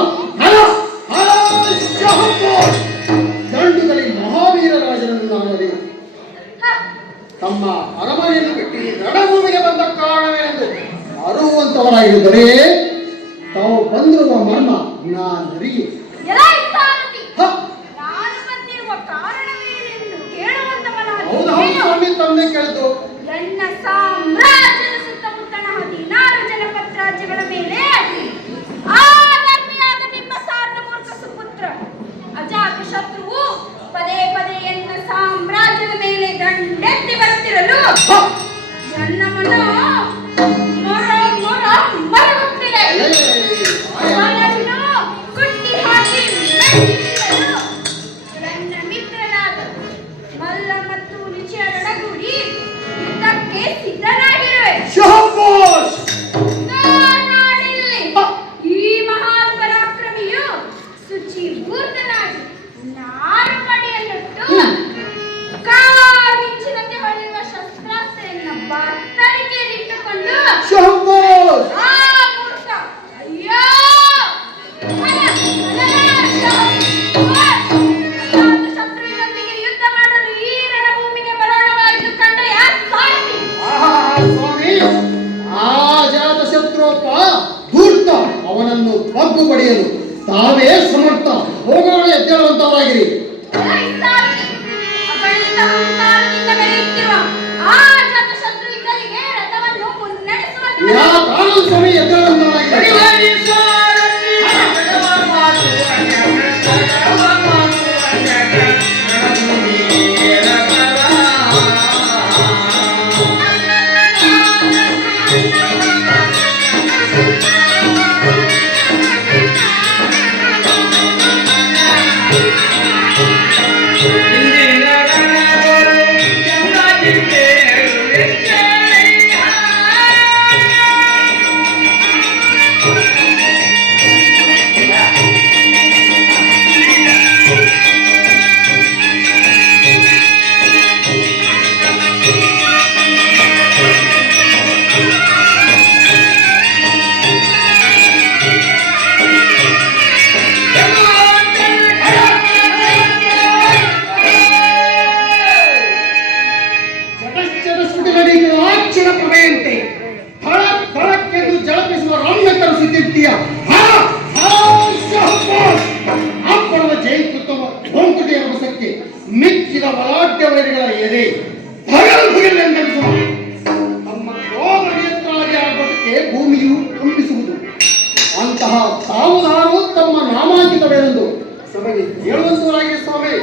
ದಂಡುಗಲಿ ಮಹಾವೀರ ರಾಜನನ್ನು ನಾನು ಅರಿವು. ತಮ್ಮ ಅರಮನೆಯನ್ನು ಬಿಟ್ಟು ರಣಭೂಮಿಗೆ ಬಂದ ಕಾರಣವೇನೆಂದು ಅರುವಂತವರಾಗಿರುತ್ತದೆ. ತಾವು ಬಂದಿರುವ ಮರ್ಮ ನಾನರಿಯೆ. ಹೌದು ಸ್ವಾಮಿ, ತಮ್ಮನೆ ಕೇಳಿತು. ನನ್ನ ಸಾಮ್ರಾಜ್ಯದ ಸುತ್ತಮುತ್ತಲ 16 ಜನಪದ ರಾಜ್ಯಗಳ ಮೇಲೆ ಆಧರ್ಮಿಯಾದ ನಿಮ್ಮ ಸಾರ್ನ ಮೂರ್ಖ ಸುಪುತ್ರ ಅಜಾತ ಶತ್ರುವು ಪದೇ ಪದೇ ಎನ್ನ ಸಾಮ್ರಾಜ್ಯದ ಮೇಲೆ ದಂಡೆತ್ತಿ ಬರುತ್ತಿರಲು ನನ್ನ ಮನ ಮರಗುತ್ತಿದೆ. ಅವನನ್ನು ಕುಟ್ಟಿ ಹಾಕಿ ನನ್ನ ಮಿತ್ರನಾದ ಮಲ್ಲ ಮತ್ತು ನಿಚಯರೊಡಗೂಡಿ ಯುದ್ಧಕ್ಕೆ ಬಗ್ಗು ಪಡೆಯಲು ತಾವೇ ಸಮರ್ಥ. ಹೋಗೋಣ, ಎದ್ದೇಳುವಂತವರಾಗಿರಿ. ಅಪರಿಚಿತ ಅಹಂಕಾರದಿಂದ ಬೆಳೆಯುತ್ತಿರುವ ಆ ಜಾತಶತ್ರು ಇದ್ದರಿಗೆ ರಥವನ್ನು ಮುನ್ನಡೆಸುವಂತೆ ಯಾ ಕಾರಣ ಸ್ವಾಮಿ, ಎದ್ದೇಳುವಂತವರಾಗಿರಿ. ಮಿಕ್ಕಿದ ಬಲಾಢ್ಯ ವೈರಿಗಳ ಎದೆ ಭಗಲ್ ನಮ್ಮ ಕ್ರೋಧ ನಿಯಂತ್ರಣಾದಿ ಆಗೋದಕ್ಕೆ ಭೂಮಿಯು ಕಂಪಿಸುವುದು. ಅಂತಹ ಸಾವುದಾರು ತಮ್ಮ ನಾಮಾಂಕಿತವೇನೆಂದು ಸಭೆಗೆ ಹೇಳುವಂತವರಾಗಿ ಸ್ವಾಮಿ.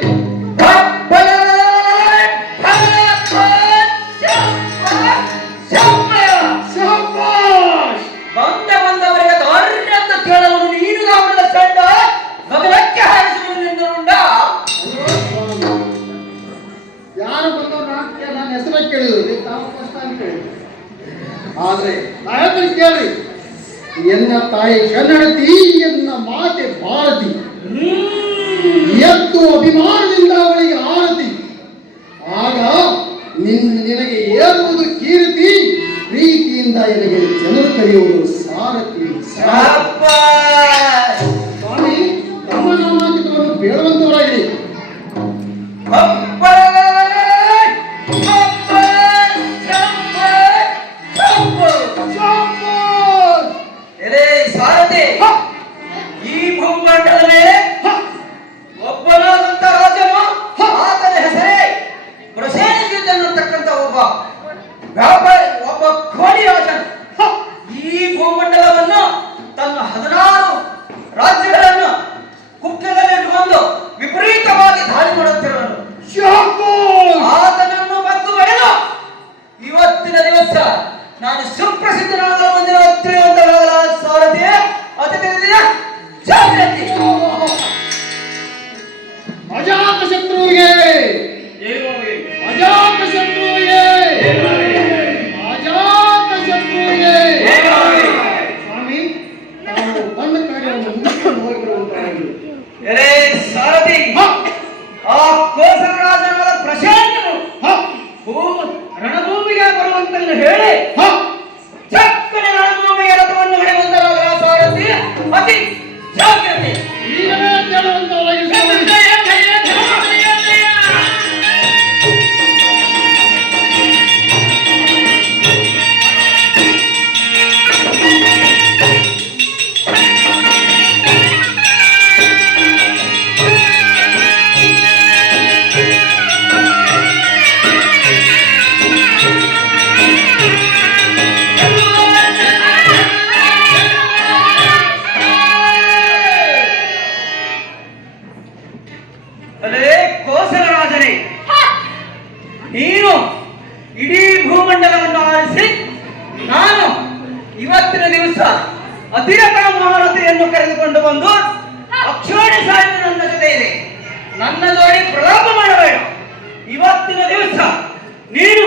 ಬಂದವರಿಗೆ ಧೈರ್ಯ ಅಂತ ಕೇಳಲು ನೀನು ಗಮನದ ಕಂಡ ಗಗನಕ್ಕೆ ಹಾರಿಸುವುದರಿಂದ ಯಾರು ಬಂದವರು ನನ್ನ ಹೆಸರ ಕೇಳಿದ್ರು, ತಾವು ಕಷ್ಟ ಅಂತ ಕೇಳಿದ್ರು. ಆದ್ರೆ ನಾಯಕರು ಕೇಳಿ, ಎನ್ನ ತಾಯಿ ಕನ್ನಡತಿ, ಎನ್ನ ಮಾತೆ ಭಾರತಿ, ಎದ್ದು ಅಭಿಮಾನದಿಂದ ಅವಳಿಗೆ ಆರತಿ. ಆಗ ನಿನಗೆ ಏರುವುದು ಕೀರ್ತಿ, ಪ್ರೀತಿಯಿಂದ ಎನಗೆ ಜನರು ಕರೆಯುವುದು ಸಾರಥಿ. ಸ್ವಾಮಿ, ತಮ್ಮ ನಾಮಾಂಕಿತವನ್ನು ಬೇಡುವಂತವರಾಗಿ. ಸಾರಥಿ, ಈ ಭೂಮಂಡಲದ ಮೇಲೆ ಒಬ್ಬನಾದಂತ ರಾಜನು, ಆತನ ಹೆಸರೇ ಪ್ರಸೇನಜಿತ್ ಅನ್ನತಕ್ಕಂಥ ಒಬ್ಬ ವ್ಯಾಪಾರಿ, ಒಬ್ಬ ಕೋಳಿ ರಾಜನು ಈ ಭೂಮಂಡಲವನ್ನು ತನ್ನ 16 ರಾಜ್ಯಗಳನ್ನು ಕುಕ್ಕದಲ್ಲಿಟ್ಟುಕೊಂಡು ವಿಪರೀತವಾಗಿ ದಾಳಿ ಮಾಡುತ್ತಿರುವನು. ಆತನನ್ನು ಬಂದು ಬರೆದು ಇವತ್ತಿನ ದಿವಸ ನಾನು ಸುಪ್ರಸಿದ್ಧನಾದ ಮುಂದಿನ ತ್ರಿವಂತರಾದ ಸಾರಥಿ ಅತಿಥಿ ದಿನ ಜಾಗೃತಿ. ಅಜಾತ ಶತ್ರುವಿಗೆ, ಅಜಾತ ಶತ್ರುವಿಗೆ, ಅಜಾತ ಶತ್ರುವಿಗೆ. ಸ್ವಾಮಿ, ನಾವು ಬಂದ ಕಾರ್ಯವನ್ನು ಮುಗಿಸಿಕೊಂಡು ಹೋಗಿರುವಂತರಾಗಿ. ಸಾರಥಿ, ಆ ಕೋಸಲ ರಾಜನಾದ ಪ್ರಶಾಂತನು ರಣಭೂಮಿಗೆ ಬರುವಂತನ್ನು ಹೇಳಿ ಚಕ್ಕನೆ ರಣಭೂಮಿಗೆ ರಥವನ್ನು ಹೊಡೆಯುವಂತರಾದ ಸಾರಥಿ ಅತಿ ಜಾಗ್ರತೆ. ಈಗಲೇ ಕೇಳುವಂತವರಾಗಿ ನೀನು ಇಡೀ ಭೂಮಂಡಲವನ್ನು ಆರಿಸಿ ನಾನು ಇವತ್ತಿನ ದಿವಸ ಅತಿರಥ ಮಹಾರಥಿಯನ್ನು ಕರೆದುಕೊಂಡು ಬಂದು ಅಕ್ಷೋಣಿ ಸಾಹಿತ್ಯ ನನ್ನ ಜೊತೆ ಇದೆ. ನನ್ನ ಜೋಡಿ ಪ್ರಲಾಪ ಮಾಡಬೇಡ. ಇವತ್ತಿನ ದಿವಸ ನೀನು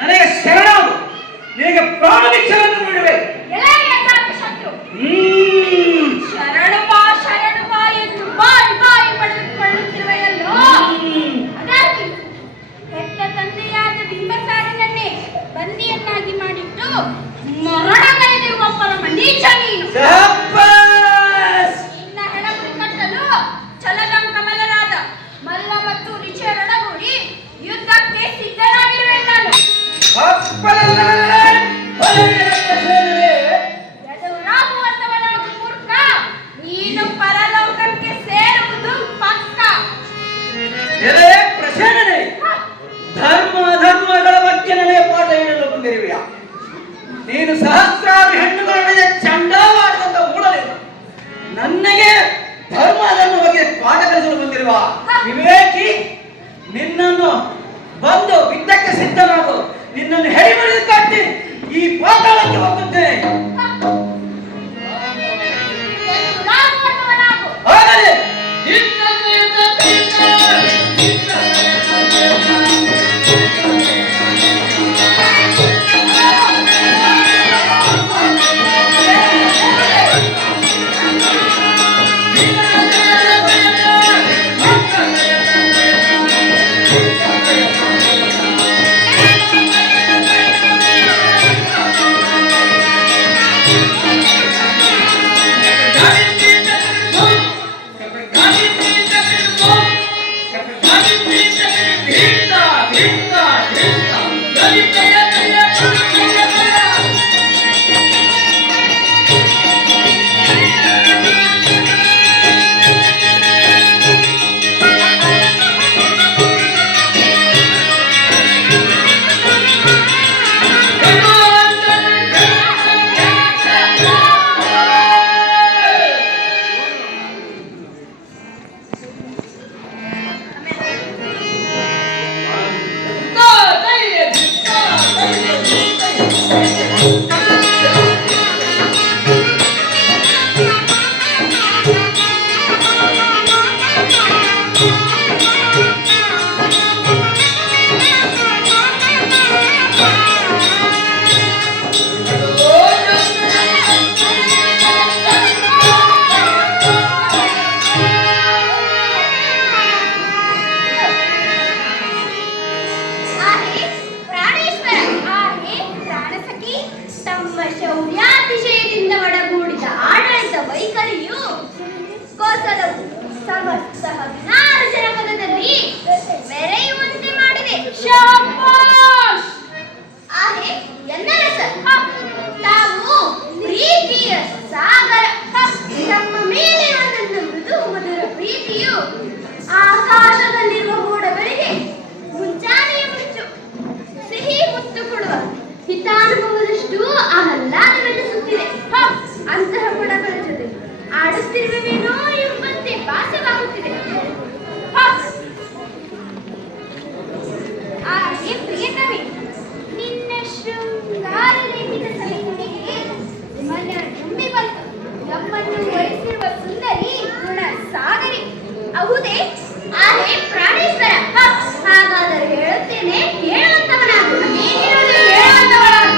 ನನಗೆ ಶರಣಾಗು, ನಿನಗೆ ಪ್ರಾಣ ಭಿಕ್ಷೆಯನ್ನು ನೀಡಬೇಕು. ಶರಣು ಬಾ ಎಂದು ಬಾಯಿ ಬಾಯಿ ಪಡೆದುಕೊಳ್ಳುತ್ತಿರುವೆಯಲ್ಲೋ. ಅದಾಗಿ ಹೆತ್ತ ತಂದೆಯಾದ ಬಿಂಬಸಾರನನ್ನೇ ಬಂದಿಯನ್ನಾಗಿ ಮಾಡಿಟ್ಟು ಮರಣಗೈದಿರುವ ಪರಮ ನೀಚ ನೀನು. ನಿನ್ನ ಹೆಣಗುಡಿ ಕಟ್ಟಲು ಛಲದಂ ಕಮಲರಾದ ಮಲ್ಲ ಮತ್ತು ರಿಚೆ ರಣಗೂಡಿ ಯುದ್ಧಕ್ಕೆ ಸಿದ್ಧರಾಗಿರುವೆ ನಾನು. ನೀನು ಪರಲೋಕಕ್ಕೆ ಸೇರುವುದು ಪಕ್ಕ. ಎಲೆ ಪ್ರಸೇನನೆ, ಧರ್ಮ ಅಧರ್ಮಗಳ ಬಗ್ಗೆ ನನಗೆ ಪಾಠ ಹೇಳಲು ಬಂದಿರುವೆಯಾ? ನೀನು ಸಹಸ್ರಾರು ಹೆಣ್ಣುಗಳೊಡನೆ ಚಂಡಾವಾಡುವಂತ ಮೂಡಲೇನು? ನನಗೆ ಧರ್ಮ ಅಧರ್ಮ ಬಗ್ಗೆ ಪಾಠ ಕಲಿಸಲು ಬಂದಿರುವ ವಿವೇಕಿ, ನಿನ್ನನ್ನು ಬಂದು ಯುದ್ಧಕ್ಕೆ ಸಿದ್ಧನಾಗು. ನಿನ್ನನ್ನು ಹೆರಿಮಡಿದು ಕಟ್ಟಿ ಈ ಪಾತಾಳಕ್ಕೆ ಹೋಗುತ್ತೇನೆ. ಆಗಲೇ ಶೌರ್ಯಾತಿಶಯದಿಂದ ಒಡಗೂಡಿದ ಆಡಳಿತ ವೈಖರಿಯು ಕೋಸಲವು ಸಮಸ್ತ 16 ಜನಪದದಲ್ಲಿ ಮೆರೆಯುವಂತೆ ಮಾಡಿದೆ. ಶಾಬಾಷ್! ಆಹೆ ಎಲ್ಲರ ತಾವು ಪ್ರೀತಿಯ ಸಾಗರ. ತಮ್ಮ ಮೇಲಿರುವ ನನ್ನ ಮೃದು ಮಧುರ ಪ್ರೀತಿಯು ಆಕಾಶದಲ್ಲಿರುವ ಮೋಡಗಳಿಗೆ ಮುಂಚಾನೆಯ ಮುಚ್ಚು ಸಿಹಿ ಮುತ್ತು ಕೊಡುವ ಹಿತಾನುಭವದಷ್ಟು ಆಹ್ಲಾದವೆನಿಸುತ್ತಿದೆ. ಅಂತಹ ಗುಣಗಳ ಜೊತೆ ಆಡುತ್ತಿರುವೆವೇನೋ ಎಂಬಂತೆ ಭಾಸವಾಗುತ್ತಿದೆ. ಆಗೆ ಪ್ರಿಯಕವಿ, ನಿನ್ನ ಶೃಂಗಾರ ಲೇಪಿತ ಸಲಿಂಗಿಗೆ ಮನ ತುಂಬಿ ಬಂತು. ನಮ್ಮನ್ನು ವಹಿಸಿರುವ ಸುಂದರಿ ಗುಣ ಸಾಗರಿ. ಹೌದೇ? ಆಹೆ ಪ್ರಾಣೇಶ್ವರ, ಹಾಗಾದರೆ ಹೇಳುತ್ತೇನೆ, ಕೇಳುವಂತವನಾಗು. ನೀನಿರುವುದು ಹೇಳುವಂತವನಾಗು.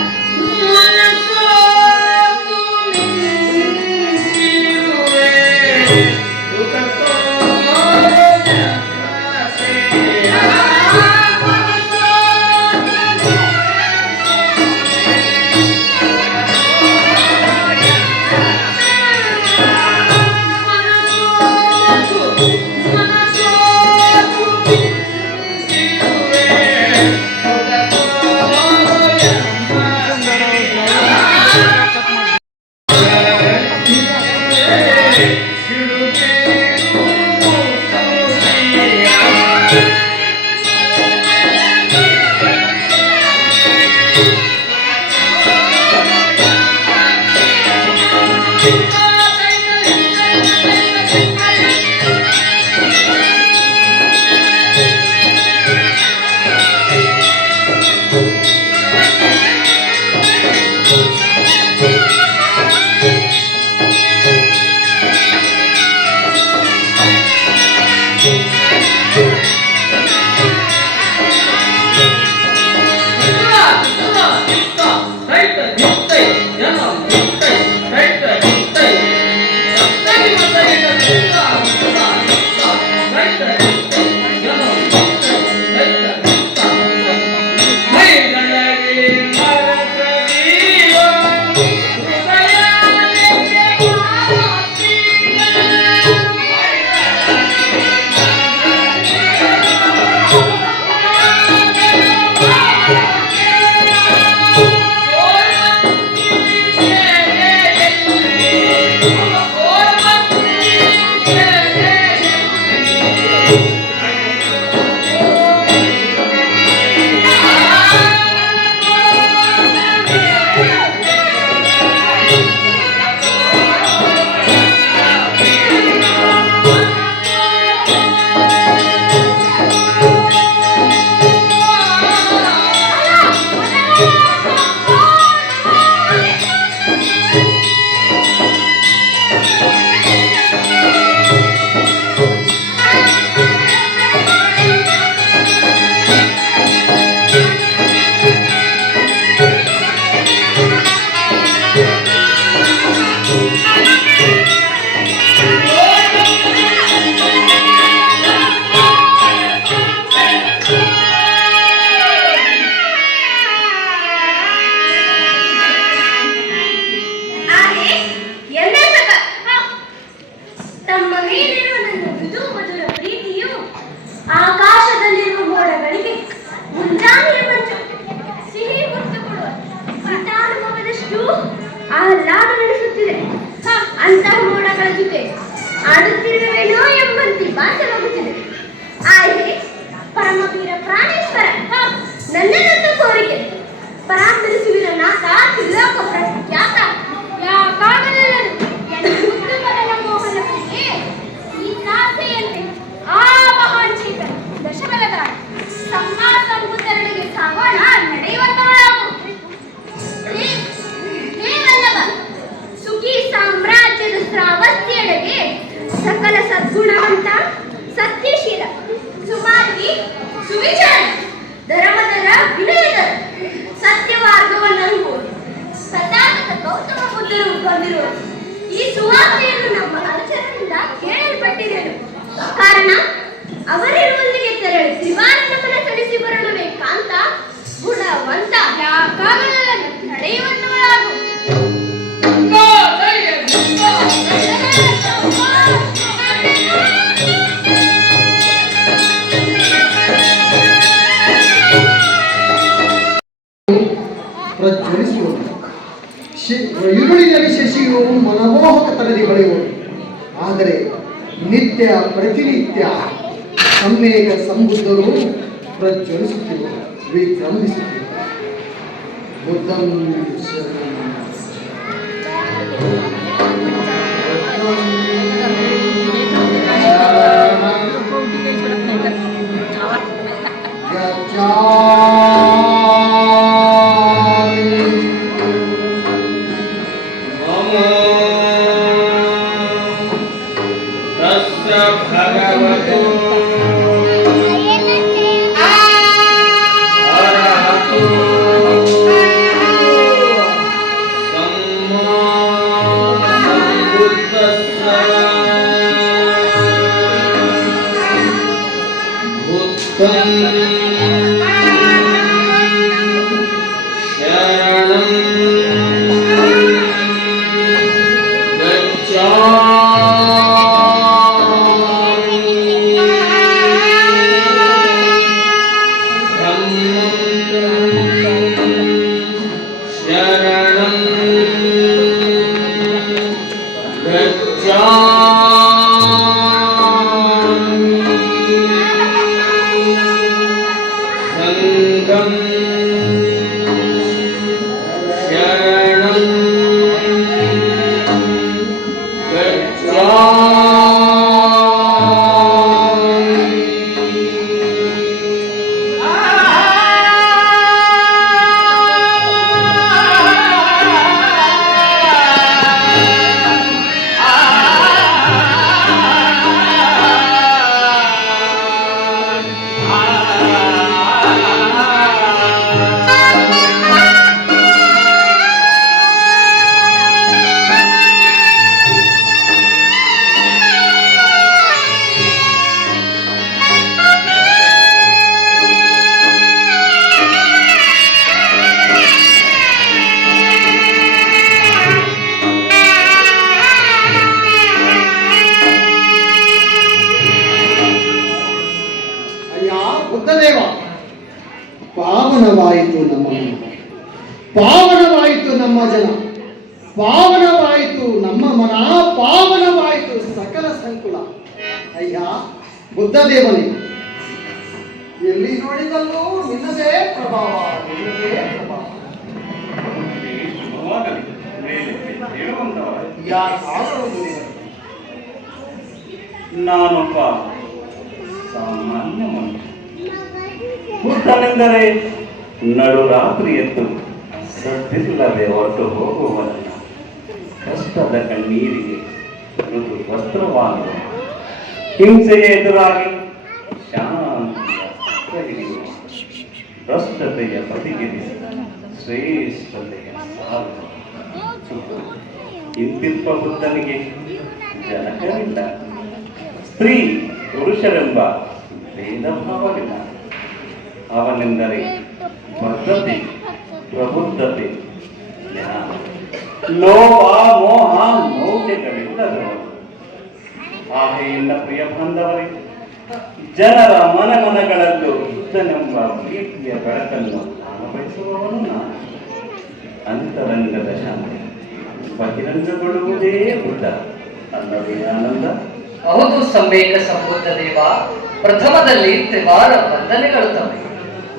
ತಮ್ಮ ಮೇಲಿರುವ ನನ್ನ ಮೃದು ಮಧುರ ಪ್ರೀತಿಯು ಆಕಾಶದಲ್ಲಿರುವ ಮೋಡಗಳಿಗೆ ಮುಂಜಾನೆಯ ಮಂಜು ಸಿಹಿ ಹೊತ್ತು ಕೊಡುವ ಅನುಭವದಷ್ಟು ಆಹ್ಲಾದ ನಡೆಸುತ್ತಿದೆ. ಅಂತಹ ಮೋಡಗಳ ಜೊತೆ ಆಡುತ್ತಿರುವೆನೋ ಎಂಬಂತೆ ಭಾಸವಾಗುತ್ತಿದೆ. ಆಯ್ಕೆ ಪರಮವೀರ ಪ್ರಾಣೇಶ್ವರ ನನ್ನದೊಂದು ಕೋರಿಕೆ. ಪರಾಂಬರಿಸುವಿನ ನಾಥ ತ್ರಿಲೋಕ ಪ್ರಖ್ಯಾತ ಯಾಕಾಗಲಿಲ್ಲದು ಎಂದು ಮುದ್ದು ಮಗನ ಮೋಹನಕ್ಕೆ ಈ ತಾಸೆಯಂತೆ ಆ ಮಹಾನ್ ಚೇತನ ದಶಬಲಗಾರ ಸಂಹಾರ ಸಂಬುದ್ಧರೆಡೆಗೆ ಸಾಗೋಣ ನಡೆಯುವಂತವಳಾಗು. ಹೇ ವಲ್ಲಭ, ಸುಖಿ ಸಾಮ್ರಾಜ್ಯದ ಶ್ರಾವಸ್ತಿಯೆಡೆಗೆ ಸಕಲ ಸದ್ಗುಣವಂತ ಸತ್ಯಶೀಲ ಸುಮಾರಿ ಸುವಿಚಾರ ಧರ್ಮದರ ವಿನಯದ ಸತ್ಯವಾರ್ಗವನ್ನು ತಥಾಗತ ಗೌತಮ ಬುದ್ಧರು ಬಂದಿರುವ ಈ ಸುವಾರ್ತೆಯನ್ನು ನಮ್ಮ ಅನುಚರದಿಂದ ಕೇಳಲ್ಪಟ್ಟಿದ್ದೇನೆ. ಕಾರಣ ಅವರಿರುವಲ್ಲಿಗೆ ತೆರಳಿ ತ್ರಿವಾರನಮನ ಸಲ್ಲಿಸಿ ಬರಬೇಕಂತ ಗುಣವಂತ ಯಾಕಾಗಲ್ಲ ನಡೆಯುವಂತವಳಾಗು. ಪ್ರಜ್ವಲಿಸುವುದು ಈರುಳಿನಲ್ಲಿ ಶಶಿಯು ಮನಮೋಹಕ ತರದಿ ಹೊಳೆಯುವುದು. ಆದರೆ ನಿತ್ಯ ಪ್ರತಿನಿತ್ಯ ಸಮ್ಮೇಕ ಸಂಬುದ್ಧರು ಪ್ರಜ್ವಲಿಸುತ್ತಿರುವ ವಿಜೃಂಭಿಸುತ್ತಿರುವ ಬುದ್ಧಂ ಬುದ್ಧದೇವ, ಪಾವನವಾಯಿತು ನಮ್ಮ ಮನ, ಪಾವನವಾಯಿತು ನಮ್ಮ ಜನ, ಪಾವನವಾಯಿತು ನಮ್ಮ ಮನ, ಪಾವನವಾಯಿತು ಸಕಲ ಸಂಕುಲ. ಅಯ್ಯ ಬುದ್ಧದೇವನೇ, ಎಲ್ಲಿ ನೋಡಿದಲ್ಲೂ ನಿನ್ನದೇ ಪ್ರಭಾವ, ನಿನ್ನದೇ ಪ್ರಭಾವ. ಯಾಕಾದರೂ ನಾನೊಬ್ಬ ಸಾಮಾನ್ಯ ಮನುಷ್ಯ. ಬುದ್ಧನೆಂದರೆ ನಡುರಾತ್ರಿ ಎದ್ದು ಸದ್ದಿಲ್ಲದೆ ಹೊರಟು ಹೋಗುವವನಲ್ಲ. ಕಷ್ಟದ ಕಣ್ಣೀರಿಗೆ ಮೃದು ವಸ್ತ್ರವಾಗುವ, ಹಿಂಸೆಯ ಎದುರಾಗಿ ಶಾಂತಿಯ ಅಸ್ತ್ರ ಹಿಡಿಯುವ, ಭ್ರಷ್ಟತೆಯ ಬದಿಗಿರಿಸಿ ಶ್ರೇಷ್ಠತೆಯ ಸಾರುವ ಇಂತಿಪ್ಪ ಬುದ್ಧನಿಗೆ ಜನಕವಿಲ್ಲ. ಸ್ತ್ರೀ ಪುರುಷರೆಂಬ ಭೇದ ಭಾವವಿಲ್ಲ. ಅವನೆಂದರೆ ಬದ್ಧತೆ, ಪ್ರಬುದ್ಧತೆ, ಜ್ಞಾನ, ಲೋಭ ಮೋಹ ಮೌಢ್ಯಗಳಿಲ್ಲದವರು. ಆಹೆಯಿಂದ ಪ್ರಿಯ ಬಾಂಧವರೇ, ಜನರ ಮನಗಳಲ್ಲೂ ಇದ್ದನೆಂಬ ಪ್ರೀತಿಯ ಬೆಳಕನ್ನು ಕಾಣಬಯಸುವವನು ನಾನು. ಅಂತರಂಗದ ಶಾಂತಿ ಬಹಿರಂಗಗೊಳ್ಳುವುದೇ ಬುದ್ಧ ಅಲ್ಲವೇ ಆನಂದ? ಹೌದು ಸಂವೇಕ ಸಂಬುದ್ಧ ದೇವ. ಪ್ರಥಮದಲ್ಲಿ ತ್ರಿವಾರ ವಂದನೆಗಳು ತಮಗೆ.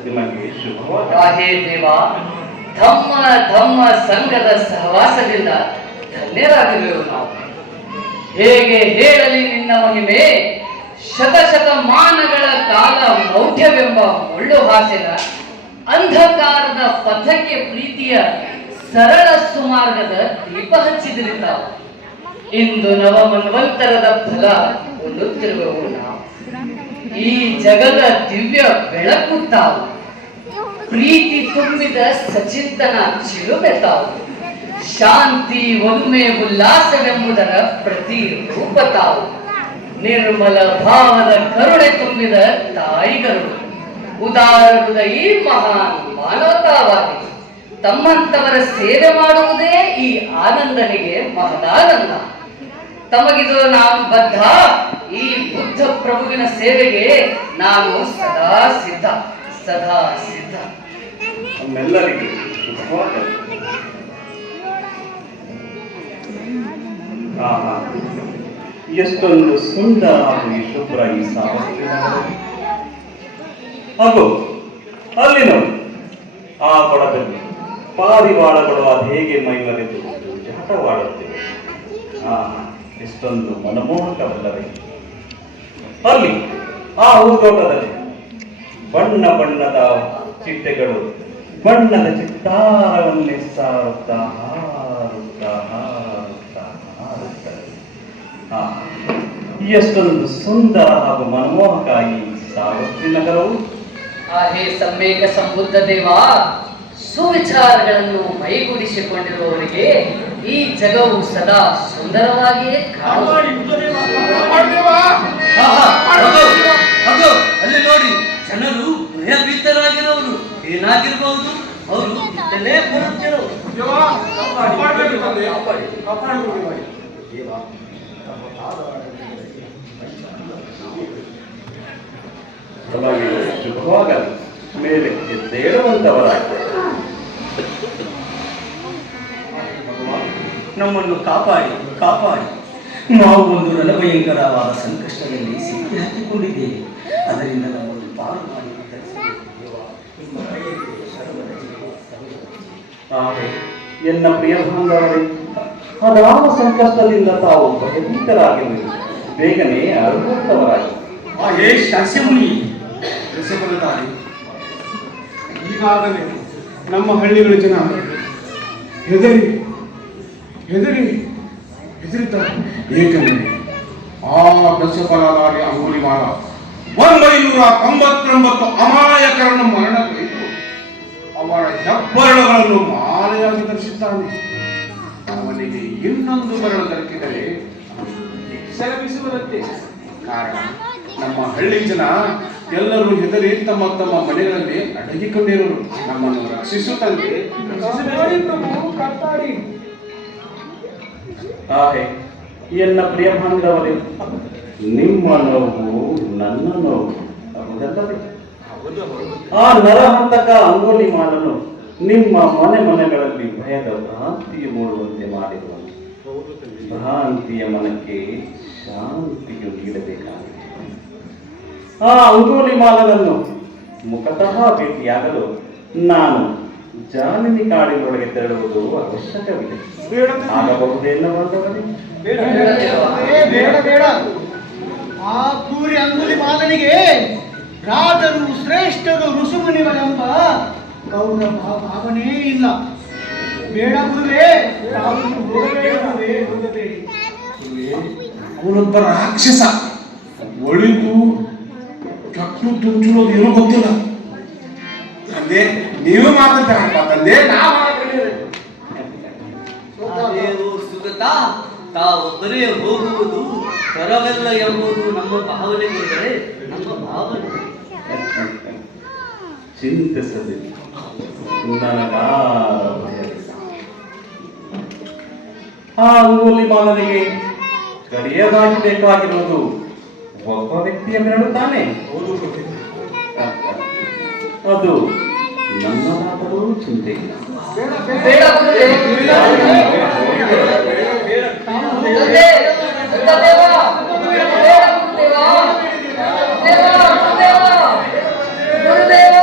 ನಿಮಗೆ ಶುಭವಾದ. ರಾಹೇ ದೇವ, ಧಮ್ಮ ಸಂಘದ ಸಹವಾಸದಿಂದ ಧನ್ಯರಾಗಿರುವೆವು ನಾವು. ಹೇಗೆ ಹೇಳಲಿ ನಿನ್ನ ಮಹಿಮೆ? ಶತಶತಮಾನಗಳ ಕಾಲ ಮೌಢ್ಯವೆಂಬ ಮುಳ್ಳು ಹಾಸಿನ ಅಂಧಕಾರದ ಪಥಕ್ಕೆ ಪ್ರೀತಿಯ ಸರಳ ಸುಮಾರ್ಗದ ದೀಪ ಹಚ್ಚಿದಿರಿ ತಾವು. ಇಂದು ನವಮನ್ವಂತರದ ಫಲ ಹೊಂದುತ್ತಿರುವೆವು ನಾವು. ಈ ಜಗದ ದಿವ್ಯ ಬೆಳಕು ತಾವು. ಪ್ರೀತಿ ತುಂಬಿದ ಸಚಿಂತನ ಚಿಲುಮೆ ತಾವು. ಶಾಂತಿ ಒಮ್ಮೆ ಉಲ್ಲಾಸವೆಂಬುದರ ಪ್ರತಿ ರೂಪ ತಾವು. ನಿರ್ಮಲ ಭಾವದ ಕರುಣೆ ತುಂಬಿದ ತಾಯಿಗರು. ಉದಾರ ಈ ಮಹಾನ್ ಮಾನವತಾವಾದಿ. ತಮ್ಮಂತವರ ಸೇವೆ ಮಾಡುವುದೇ ಈ ಆನಂದನಿಗೆ ಮಹದಾನಂದ. ತಮಗಿದು ನಾನು ಬದ್ಧ. ಈ ಬುದ್ಧ ಪ್ರಭುವಿನ ಸೇವೆಗೆ ನಾನು ಸದಾ ಸಿದ್ಧ. ನಮ್ಮೆಲ್ಲರಿಗೂ ಶುಭವಾಗಲಿ. ಆಹಾ, ಎಷ್ಟೊಂದು ಸುಂದರ ಹಾಗೂ ಈ ಶುಭ್ರ ಈ ಸಾವಯವ. ಹಾಗೂ ಅಲ್ಲಿ ನಾವು ಆ ಕೊಡದಲ್ಲಿ ಪಾರಿವಾಳಗಳು ಅದು ಹೇಗೆ ಮೈಮರೆತು ಜಾಟವಾಡುತ್ತೇವೆ. ಎಷ್ಟೊಂದು ಮನಮೋಹಕವಲ್ಲವೇ? ಅಲ್ಲಿ ಆ ಹೂದೋಟದಲ್ಲಿ ಬಣ್ಣ ಬಣ್ಣದ ಚಿಟ್ಟೆಗಳು ಬಣ್ಣದ ಚಿತ್ತಾರವನ್ನೇ ಸಾರುತ್ತಾ ಹಾರುತ್ತಾ ಹಾರುತ್ತಾ ಹಾರುತ್ತವೆ. ಎಷ್ಟೊಂದು ಸುಂದರ ಹಾಗೂ ಮನಮೋಹಕ ಈ ಸಾವತ್ರಿ ನಗರವು. ಹೇ ಸಂವೇಕ ಸಂಬುದ್ಧ ದೇವ, ಸುವಿಚಾರಗಳನ್ನು ಮೈಗೂಡಿಸಿಕೊಂಡಿರುವವರಿಗೆ ಈ ಜಗವು ಸದಾ ಸುಂದರವಾಗಿಯೇ ಅಲ್ಲಿ ನೋಡಿ, ಜನರು ಭಯಭೀತರಾಗಿರೋರು. ಏನಾಗಿರಬಹುದು? ಅವರು ಇತ್ತಲೇ ಬರುತ್ತಿರೋರು. ನಮಗೆ ಶುಭವಾಗಲಿ. ಮೇಲೆ ಎದ್ದೇಳುವಂತವರಾಗಿ ನಮ್ಮನ್ನು ಕಾಪಾಡಿ ಕಾಪಾಡಿ. ನಾವು ಒಂದು ರಣಭಯಂಕರವಾದ ಸಂಕಷ್ಟದಲ್ಲಿ ಸಿಕ್ಕಿ ಹಾಕಿಕೊಂಡಿದ್ದೇವೆ. ಅದರಿಂದ ನಮ್ಮನ್ನು ಪಾರು ಮಾಡಿ ಎನ್ನ ಪ್ರಿಯ ಬಾಂಧವರೇ, ಅದಾವ ಸಂಕಷ್ಟದಿಂದ ತಾವು ಭಯಭೀತರಾಗಿರುವುದು ಬೇಗನೆ ಅರುಹುತ್ತವರಾಗಿ. ಹೇ ಶಾಸ್ಯಮುನಿ, ರಸಬಲಧಾರಿ, ಈಗಾಗಲೇ ನಮ್ಮ ಹಳ್ಳಿಗಳ ಜನ ಹೆದರಿದ್ದಾರೆ. ಏಕೆಂದರೆ ಆ ದಶಫಲಧಾರಿ ಅಂಗುಲಿಮಾಲ 199 ಅಮಾಯಕರನ್ನು ಮರಣಗೈದು ಅವರ ಹೆಬ್ಬರಳುಗಳನ್ನು ಮಾಲೆಯಾಗಿ ಧರಿಸಿದ್ದಾನೆ. ಅವನಿಗೆ ಇನ್ನೊಂದು ಬರಳು ದೊರಕಿದರೆ ಸೆಲವಿಸುವುದಂತೆ. ಕಾರಣ ನಮ್ಮ ಹಳ್ಳಿ ಜನ ಎಲ್ಲರೂ ಹೆದರಿ ತಮ್ಮ ತಮ್ಮ ಮನೆಗಳಲ್ಲಿ ಅಡಗಿಕೊಂಡಿರುವರು. ನಮ್ಮನ್ನು ರಕ್ಷಿಸುತ್ತಂತೆ ಕಾಪಾಡಿ. ಎನ್ನ ಪ್ರಿಯ ಬಾಂಧವರೇ, ನಿಮ್ಮ ನೋವು ನನ್ನ ನೋವು ಹೌದಲ್ಲವೇ? ಆ ನರಹಂತಕ ಅಂಗುಲಿಮಾಲನು ನಿಮ್ಮ ಮನೆಗಳಲ್ಲಿ ಭಯದ ಭ್ರಾಂತಿಯು ಮೂಡುವಂತೆ ಮಾಡಿರುವ ಭ್ರಾಂತಿಯ ಮನಕ್ಕೆ ಶಾಂತಿಯು ನೀಡಬೇಕಾಗಿದೆ. ಆ ಅಂಗುಲಿಮಾಲನನ್ನು ಮುಖತಃ ಭೇಟಿಯಾಗಲು ನಾನು ಜಾನಿನಿ ಕಾಡಿನೊಳಗೆ ತೆರಳುವುದು ಅವಶ್ಯಕವಿದೆ. ಆಗಬಹುದೇನೋ ಬಾಂಧವರೇ? ಬೇಡ. ಆ ಕ್ರೂರಿ ಅಂಗುಲಿಮಾಲನಿಗೆ ರಾಜರು ಶ್ರೇಷ್ಠರು ಋಷಿಮುನಿಗಳೆಂಬ ಗೌರವ ಭಾವನೆಯೇ ಇಲ್ಲ. ಬೇಡ ಗುರುವೇ, ಅವನೊಬ್ಬ ರಾಕ್ಷಸ. ಒಳಿದು ಚಟ್ಟು ತುಂಚುಳೋದು ಏನೋ ಗೊತ್ತಿಲ್ಲ. ತಂದೆ ನೀವು ಮಾತಾಡ್ತಾರಪ್ಪ ತಂದೆ, ಸುಗತ ತಾವೊಬ್ಬರೇ ಹೋಗುವುದು ತರವೆಲ್ಲ ಎಂಬುದು ನಮ್ಮ ಭಾವನೆಗಳಿವೆ. ನಮ್ಮ ಭಾವನೆ ಚಿಂತಿಸದೆ ನನಗಾರ ಭಯವಿಲ್ಲ. ಆ ಅಂಗುಲಿಮಾಲನಿಗೆ ಕಡಿಯದಾಗಿ ಬೇಕಾಗಿರುವುದು ಒಬ್ಬ ವ್ಯಕ್ತಿಯ ಬೆರಳು ತಾನೆ. ಅದು ನನ್ನದಾದರೂ ಚಿಂತೆ ಇಲ್ಲ. ಬೇಡ ಗುರುಗಳೇ. ಗುರುಗಳೇ, ಗುರುದೇವ, ಬೇಡ ಗುರುದೇವ. ಗುರುದೇವ.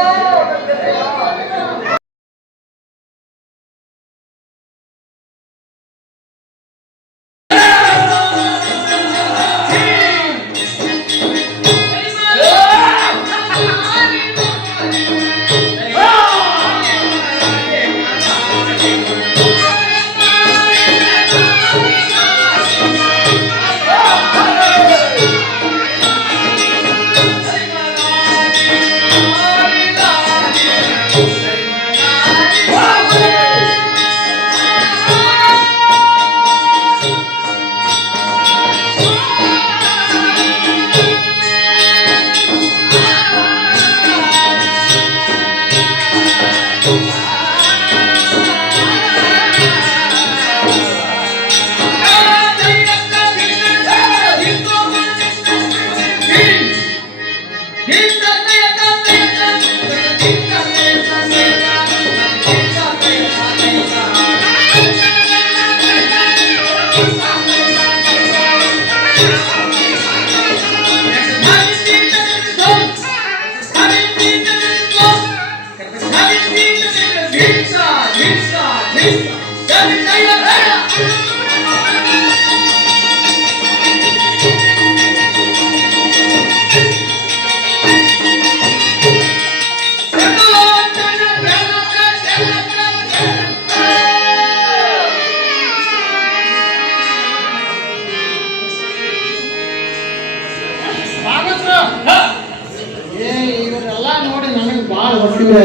ಇವರೆಲ್ಲ ನೋಡಿ ನನಗೆ ಭಾಳ ಹೊಟ್ಟಿವೆ.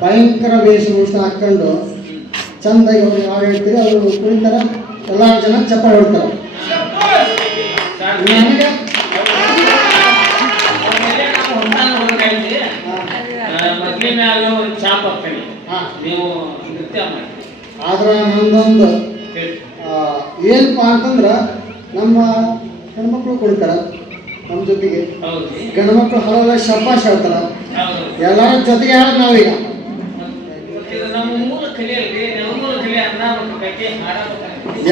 ಭಯಂಕರ ವೇಷಭೂಷಣ ಹಾಕೊಂಡು ಚಂದಾಗಿ ಅವ್ರು ಯಾವ ಹೇಳ್ತೀರಿ ಅವರು ಕುಳಿತಾರ, ಎಲ್ಲ ಜನ ಚಪ್ಪಾಳೆ ಹೊಡ್ತಾರೆ. ನನಗೆ ಮೊದಲಿನ ಒಂದು ಚಾಪ್ ಹಾಕ್ತೇನೆ, ನೀವು ನೃತ್ಯ ಮಾಡಿ. ಆದ್ರೆ ನಂದೊಂದು ಏನಪ್ಪ ಅಂತಂದ್ರೆ ನಮ್ಮ ಹೆಣ್ಮಕ್ಳು ಕುಳಿತಾರ ನಮ್ಮ ಜೊತೆಗೆ, ಗಂಡ್ಮಕ್ಳು ಹಲವೆಲ್ಲ ಶಬ್ಬಾಷ್ ಹೇಳ್ತಾರ, ಎಲ್ಲರ ಜೊತೆಗೆ ಹೇಳಕ್ ನಾವೀಗ ನಮ್ಮ ಮೂಲ ಕಲಿಯಲ್ಲಿ ನಮ್ಮ ಮೂಲ ಕಲೆ ಅನ್ನ ಬಗ್ಗೆ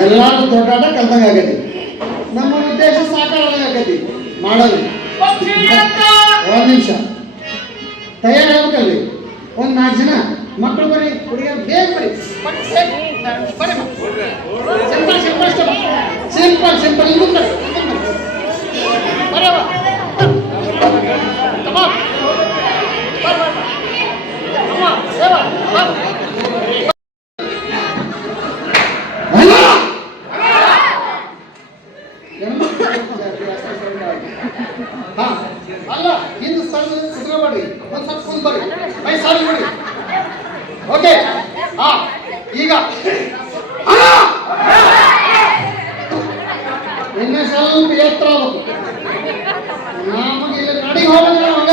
ಎಲ್ಲಾರು ದೊಡ್ಡಾಟ ಕಲ್ತಂಗ ಆಗತಿ. ನಮ್ಮ ಉದ್ದೇಶ ಸಾಕಾರ ಆಗತಿ ಮಾಡೋದು. ಒಂದ್ ನಿಮಿಷ ತಯಾರಾಗಬೇಕಲ್ರಿ. ಒಂದ್ 4 ಜನ ಮಕ್ಕಳು ಬರ್ರಿ, ಹುಡುಗಿಯರು ಬೇಗ ಬರ್ರಿ. ಸಿಂಪಲ್ ಸಿಂಪಲ್ ಸಿಂಪಲ್ ಸಿಂಪಲ್ ಇನ್ನೂ ಬರ್ರಿ. ಅಲ್ಲ ಹಿಂದೆ ಸಣ್ಣ ಕುತ್ಕೋಬೇಡ್ರಿ, ಒಂದ್ ಸ್ವಲ್ಪ ಕುಂದ್ ಬರ್ರಿ, ಮೈ ಸಾರಿ ಬಿಡಿ. ಓಕೆ, ಈಗ ಇನ್ನು ಸ್ವಲ್ಪ ಎತ್ತರ ಆಗ್ಬೇಕು. ನಮಗೆ ಇಲ್ಲಿ ನಡಿಗೆ ಹೋಗೋಣ ಹಂಗ.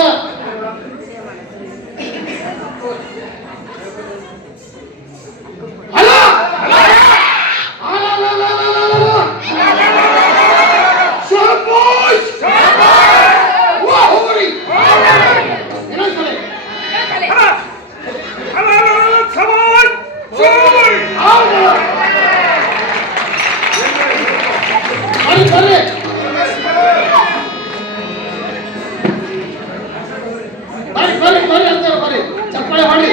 ಬರ್ರಿ ಅಂತಾರೆ, ಬರ್ರಿ ಚಪ್ಪಾಳೆ ಹೊಡಿ.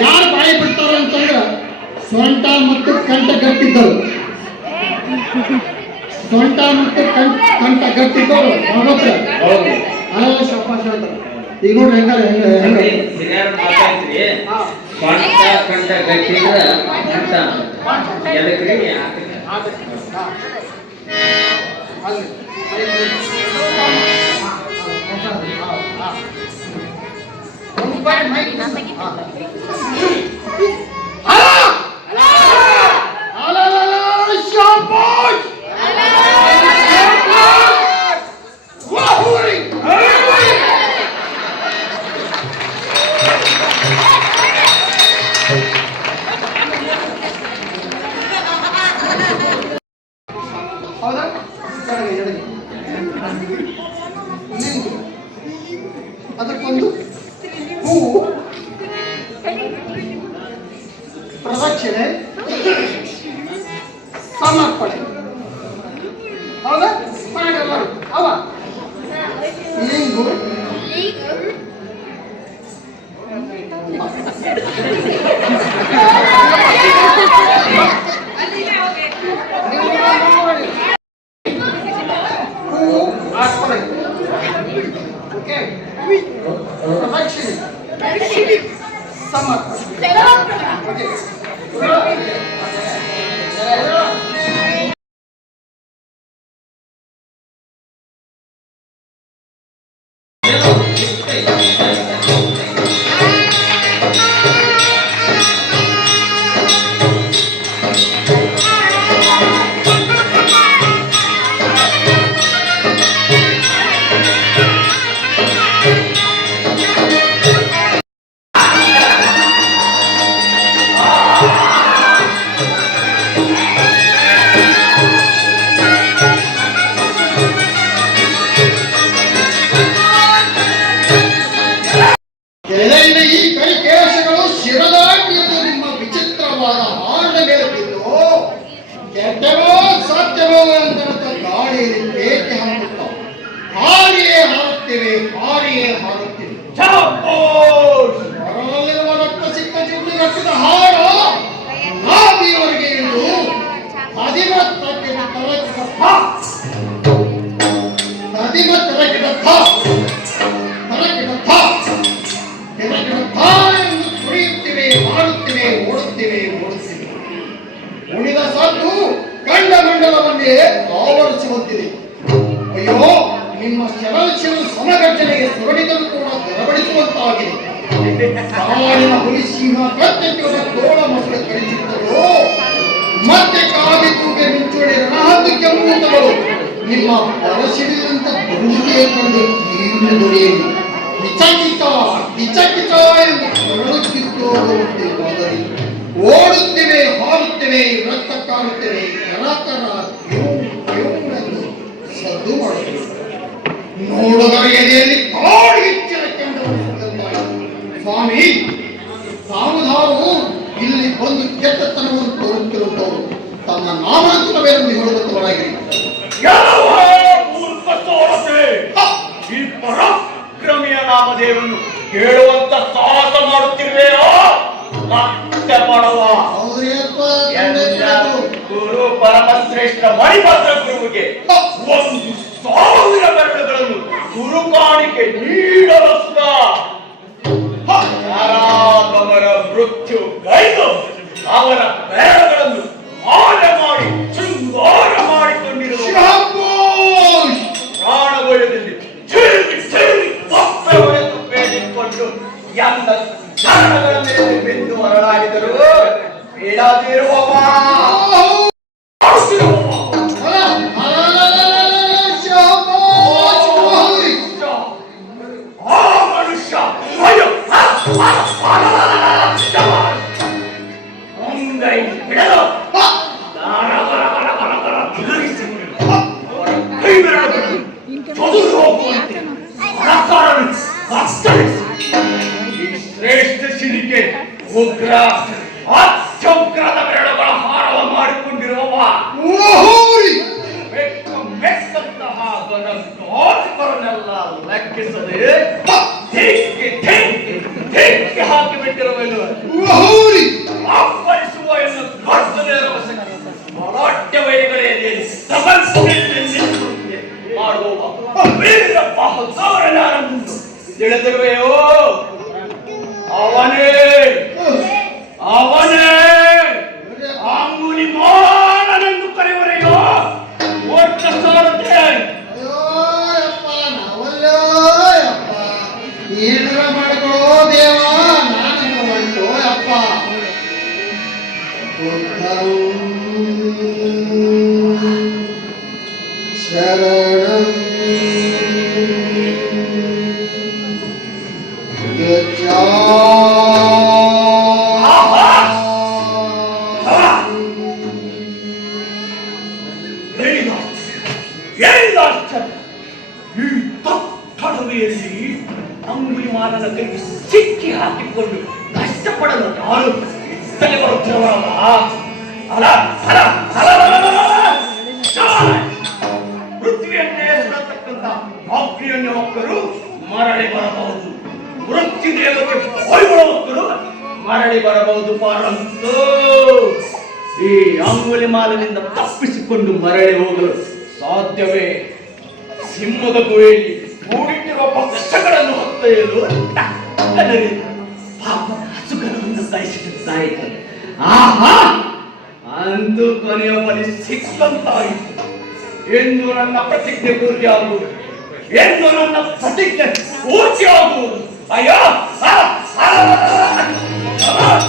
ಯಾರು ಬಾಯಿ ಬಿಡ್ತಾರ ಅಂತಂದ್ರೆ ಸೊಂಟ ಮತ್ತು ಕಂಠ ಗಟ್ಟಿದ್ದವರು, ಸೊಂಟ ಮತ್ತು ಕಂಠ ಗಟ್ಟಿದ್ದವರು ಅಲ್ಲ ಶಬ್ಬಾಷ್ ಹೇಳ್ತಾರೆ. ಈಗ ನೋಡ್ರಿ ಹೆಂಗ ಹಿರಿಯರು ಮಾತಾಡ್ತೀರಿ, ಕಂಠ ಕಂಠ ಗಟ್ಟಿದ್ರ ಕಂಠ ಎದಕ್ರಿ Thank you. ಪ್ರದಕ್ಷಿಣೆ ಸಮರ್ಪಣೆ. ಹೌದಾ? ಮಾಡಿ ಅವ ಲಿಂಗು ಅರ್ಪಣೆ. ಓಕೆ, ಪ್ರದಕ್ಷಿಣೆ ಸಮರ್ಪಣೆ. ಓಕೆ. ಎಲೆಯ ಈ ಕೈ ಕೇಶಗಳು ಶಿರದಾಟಿಯದು ನಿಮ್ಮ ವಿಚಿತ್ರವಾದ ಹಾಡಿನ ಮೇಲೆ ಬಿದ್ದು ಕೆಟ್ಟವೋ ಸತ್ಯವೋ ಅಂತ ಗಾಳಿಯಲ್ಲಿ ಬೇಕೆ ಹಾಕುತ್ತಾವೆ. ಹಾರಿಯೇ ಹಾರುತ್ತಿವೆ, ಹಾರಿಯೇ ಹಾರುತ್ತಿವೆ. ಹೊರಲ್ಲಿರುವ ರಕ್ತ ಸಿಕ್ಕ ಚಿಟ್ಟು ರಕ್ತದ ಹಾಡು ನಾದಿಯವರಿಗೆ ಇದ್ದು ಹದಿಮತ್ತಕ್ಕೆ ಎಂದು ತುಳಿಯುತ್ತಿವೆ, ಮಾಡುತ್ತಿವೆ, ಓಡುತ್ತಿವೆ. ಉಳಿದ ಸದ್ದು ಗಂಡ ಮಂಡಲವನ್ನೇ ಆವರಿಸುವಂತಿದೆ. ಅಯ್ಯೋ, ನಿಮ್ಮ ಶರಲ್ ಸಮಗರ್ಜನೆಗೆ ಸುರಡಿಗಳು ಕೂಡ ತೆರಬಡಿಸುವಂತಾಗಿದೆ. ಕಾಡಿನ ಹುಲಿ ಸಿಂಹ ಕತ್ತೆತ್ತಿರುವ ತೋಳ ಮಕ್ಕಳು ಕಳಿಸಿದ್ದರು. ಮತ್ತೆ ಕಾವಿ ತೂಗೆ ಮಿಂಚುಳಿ ರಣಹದ್ದು ಕೆಮ್ಮುತ್ತಗಳು ನಿಮ್ಮ ಪರಸಿಡಿದಂತ ಬರುವುದೇ ಕಂಡು ತೀವ್ರ ದೊರೆಯಲಿ ಕಿಚಕಿಚ ಎಂದು ಕೊರಳುತ್ತಿದ್ದೋಡುವಂತೆ ಹೋದರೆ ಓಡುತ್ತಿವೆ, ಹಾರುತ್ತಿವೆ, ರಕ್ತ ಕಾಣುತ್ತಿವೆ, ಕರಕರ ಎಂದು ಸದ್ದು ಮಾಡುತ್ತಿವೆ. ನೋಡುಗರ ಎದೆಯಲ್ಲಿ ಕಾಡು ಹೆಚ್ಚಿನ ಕೆಂಡವು. ಸ್ವಾಮಿ, ಸಾಮುದಾರು ಇಲ್ಲಿ ಬಂದು ಕೆಟ್ಟತನವನ್ನು ತೋರುತ್ತಿರುತ್ತವರು ತನ್ನ ನಾಮಾಂತರವೇನೆಂದು ಹೇಳುವಂತವರಾಗಿರಿ. ಈ ಪರಾಕ್ರಮಿಯ ನಾಮದೇವರನ್ನು ಹೇಳುವಂತ ಸಾಹಸ ಮಾಡುತ್ತಿರುವೆಯೋ? ಮತ್ತೆ ಮಾಡುವ ಗುರು ಪರಮಶ್ರೇಷ್ಠ ಮಣಿಭದ್ರ ಗುರುವಿಗೆ 1,000 ಬೆರಳುಗಳನ್ನು ಗುರು ಕಾಣಿಕೆ ನೀಡಲು ಯಾರಾದವರ ಮೃತ್ಯು ಗೈದು ಅವರ ಬೆರಳುಗಳನ್ನು ಮಾಲೆ ಮಾಡಿ ಶೃಂಗಾರ ಮಾಡಿಕೊಂಡಿರುವ ಪ್ರಾಣಗೋಯದಲ್ಲಿ ಬೇಡಿಕೊಂಡು ಎಂದ ಜನಗಳ ಮೇಲೆ ಬಿದ್ದು ಹೊರಡಾಡಿದರು. ಇಡದಿರುವವ ಮನುಷ್ಯ ಮುಂಗೈ ಬಿಡಲು ಕೈ ಬೆರಳುಗಳು ಚದುರು ಹೋಗುವಂತೆ ಈ ಶ್ರೇಷ್ಠ ಶಿಲಿಕೆ ಉಗ್ರ ಅತ್ಯುಗ್ರದ ಬೆರಳುಗಳ ಹಾರವ ಮಾಡಿಕೊಂಡಿರುವವ ಮೆಕ್ಕಂತಹ ದೊಡ್ಡವರನ್ನೆಲ್ಲ ಲೆಕ್ಕಿಸದೆ ಠೇಕಿ ಹಾಕಿಬಿಟ್ಟಿರುವೆನು. ಅಪ್ಪರಿಸುವ ಎಂದು ಗರ್ಜನೆ ಮೊರಾಟ್ಯ ವೈಗಳೇ ಮಾಡುವ ಬಹದ್ದವರನ್ನಾರಂಭಿಸು ತಿಳಿದಿರುವೆಯೋ? ಅವನೇ ಅಂಗುಲಿ ಮಾನನೆಂದು ಕರೆಯುವರೆಯೋ? ಒಟ್ಟ ಸಾರತೆ ಏನಾರ ಮಾಡ್ಕೊಳ್ಳೋ ದೇವ, ನಾನು ಹೊಂಟೋ ಅಪ್ಪ. ಶರಣಂ ಅಂಗುಲಿಮಾಲನ ಕೈಗೆ ಸಿಕ್ಕಿ ಹಾಕಿಕೊಂಡು ಕಷ್ಟಪಡಲು ನಾನು ಇತ್ತಲೇ ಬರುತ್ತಿರುವಲ್ಲ. ಅಂಗುಲಿ ಮಾಲನಿಂದ ತಪ್ಪಿಸಿಕೊಂಡು ಮರಳಿ ಹೋಗಲು ಸಾಧ್ಯವೇ? ಸಿಂಹದ ಗುಹೆಯಲ್ಲಿ ಕೂಡಿಟ್ಟಿರುವ ಪಕ್ಷಗಳನ್ನು ಹೊತ್ತೊಯ್ಯಲು ನನಗೆ ಪಾಪದ ಹಸುಗಳನ್ನು ಬಯಸಿದ್ದಾಯಿತು. ಆಹಾ, ಅಂದು ಕೊನೆಯ ಬಳಿ ಸಿಕ್ಕಂತಾಯಿತು. ಎಂದು ನನ್ನ ಪ್ರತಿಜ್ಞೆ ಪೂರ್ತಿಯಾಗುವುದು, ಎಂದು ನನ್ನ ಪ್ರತಿಜ್ಞೆ ಪೂರ್ತಿಯಾಗುವುದು. ಅಯ್ಯೋ ಆ, ಆ, ಆ.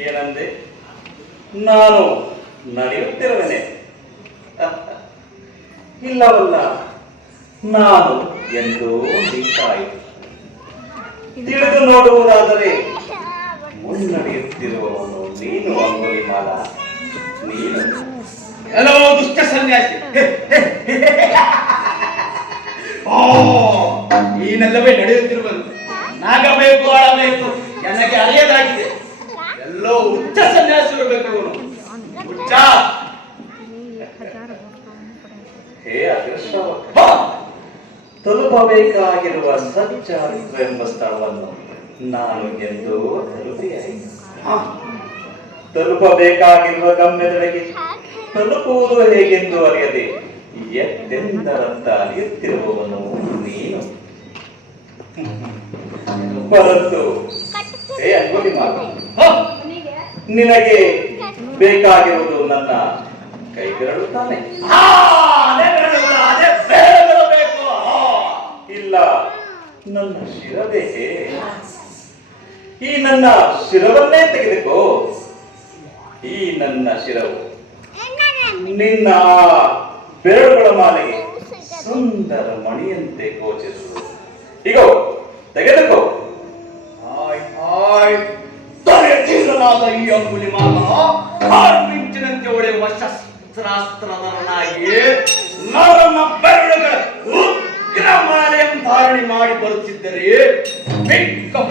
ಏನಂದೆ? ನಾನು ನಡೆಯುತ್ತಿರುವೆನೆ. ಇಲ್ಲವಲ್ಲ, ನಾನು ಎಂದೋ ನಿಂತಾಯಿತು. ತಿಳಿದು ನೋಡುವುದಾದರೆ ಮುನ್ನಡೆಯುತ್ತಿರುವವನು ನೀನು ಅಂಗುಲಿ ಮಾಲ, ನೀನು. ಎಲ್ಲೋ ದುಷ್ಟ ಸನ್ಯಾಸಿ, ನೀನೆಲ್ಲವೇ ನಡೆಯುತ್ತಿರುವುದು. ನಾಗಬೇಕು ಆಳಬೇಕು ನನಗೆ ಅರಿಯದಾಗಿದೆ. ಎಲ್ಲೋ ಹುಚ್ಚ ಸನ್ಯಾಸಿ ಇರಬೇಕು ಅವನು, ಹುಚ್ಚ. ಹೇ ಅದೃಷ್ಟವ, ತಲುಪಬೇಕಾಗಿರುವ ಸಚ್ಚಾರಿತ್ವೆಂಬ ಸ್ಥಳವನ್ನು ನಾನು ಎಂದು ತಲುಪಿಯಾಯಿತು. ತಲುಪಬೇಕಾಗಿರುವ ಗಮ್ಯದೆಡೆಗೆ ತಲುಪುವುದು ಹೇಗೆಂದು ಅರಿಯದೆ ಎತ್ತೆಂದರಂತ ಅರಿಯುತ್ತಿರುವವನು ನೀನು. ಪರಂತು ಹೇ ಅಂಗುಲಿ ಮಾಲ, ನಿನಗೆ ಬೇಕಾಗಿರುವುದು ನನ್ನ ಕೈಬೆರಳು ತಾನೆ? ಇಲ್ಲ, ನನ್ನ ಶಿರವೇ. ಈ ನನ್ನ ಶಿರವನ್ನೇ ತೆಗೆದುಕೋ. ಈ ನನ್ನ ಶಿರವು ನಿನ್ನ ಬೆರಳುಗಳ ಮಾಲೆಗೆ ಸುಂದರ ಮಣಿಯಂತೆ ಗೋಚರಿಸುವುದು. ಇಗೋ ತೆಗೆದುಕೋ. ತೀರನಾದ ಈ ಅಂಗುಲಿಮಾಲ ಮಿಂಚಿನಂತೆ ಹೊಳೆಯುವ ಶಸ್ತ್ರಾಸ್ತ್ರಧರನಾಗಿ ನರನ ಬೆರಳುಗಳ ಉಗ್ರಮಾಲೆಯನ್ನು ಧಾರಣೆ ಮಾಡಿ ಬರುತ್ತಿದ್ದರೆ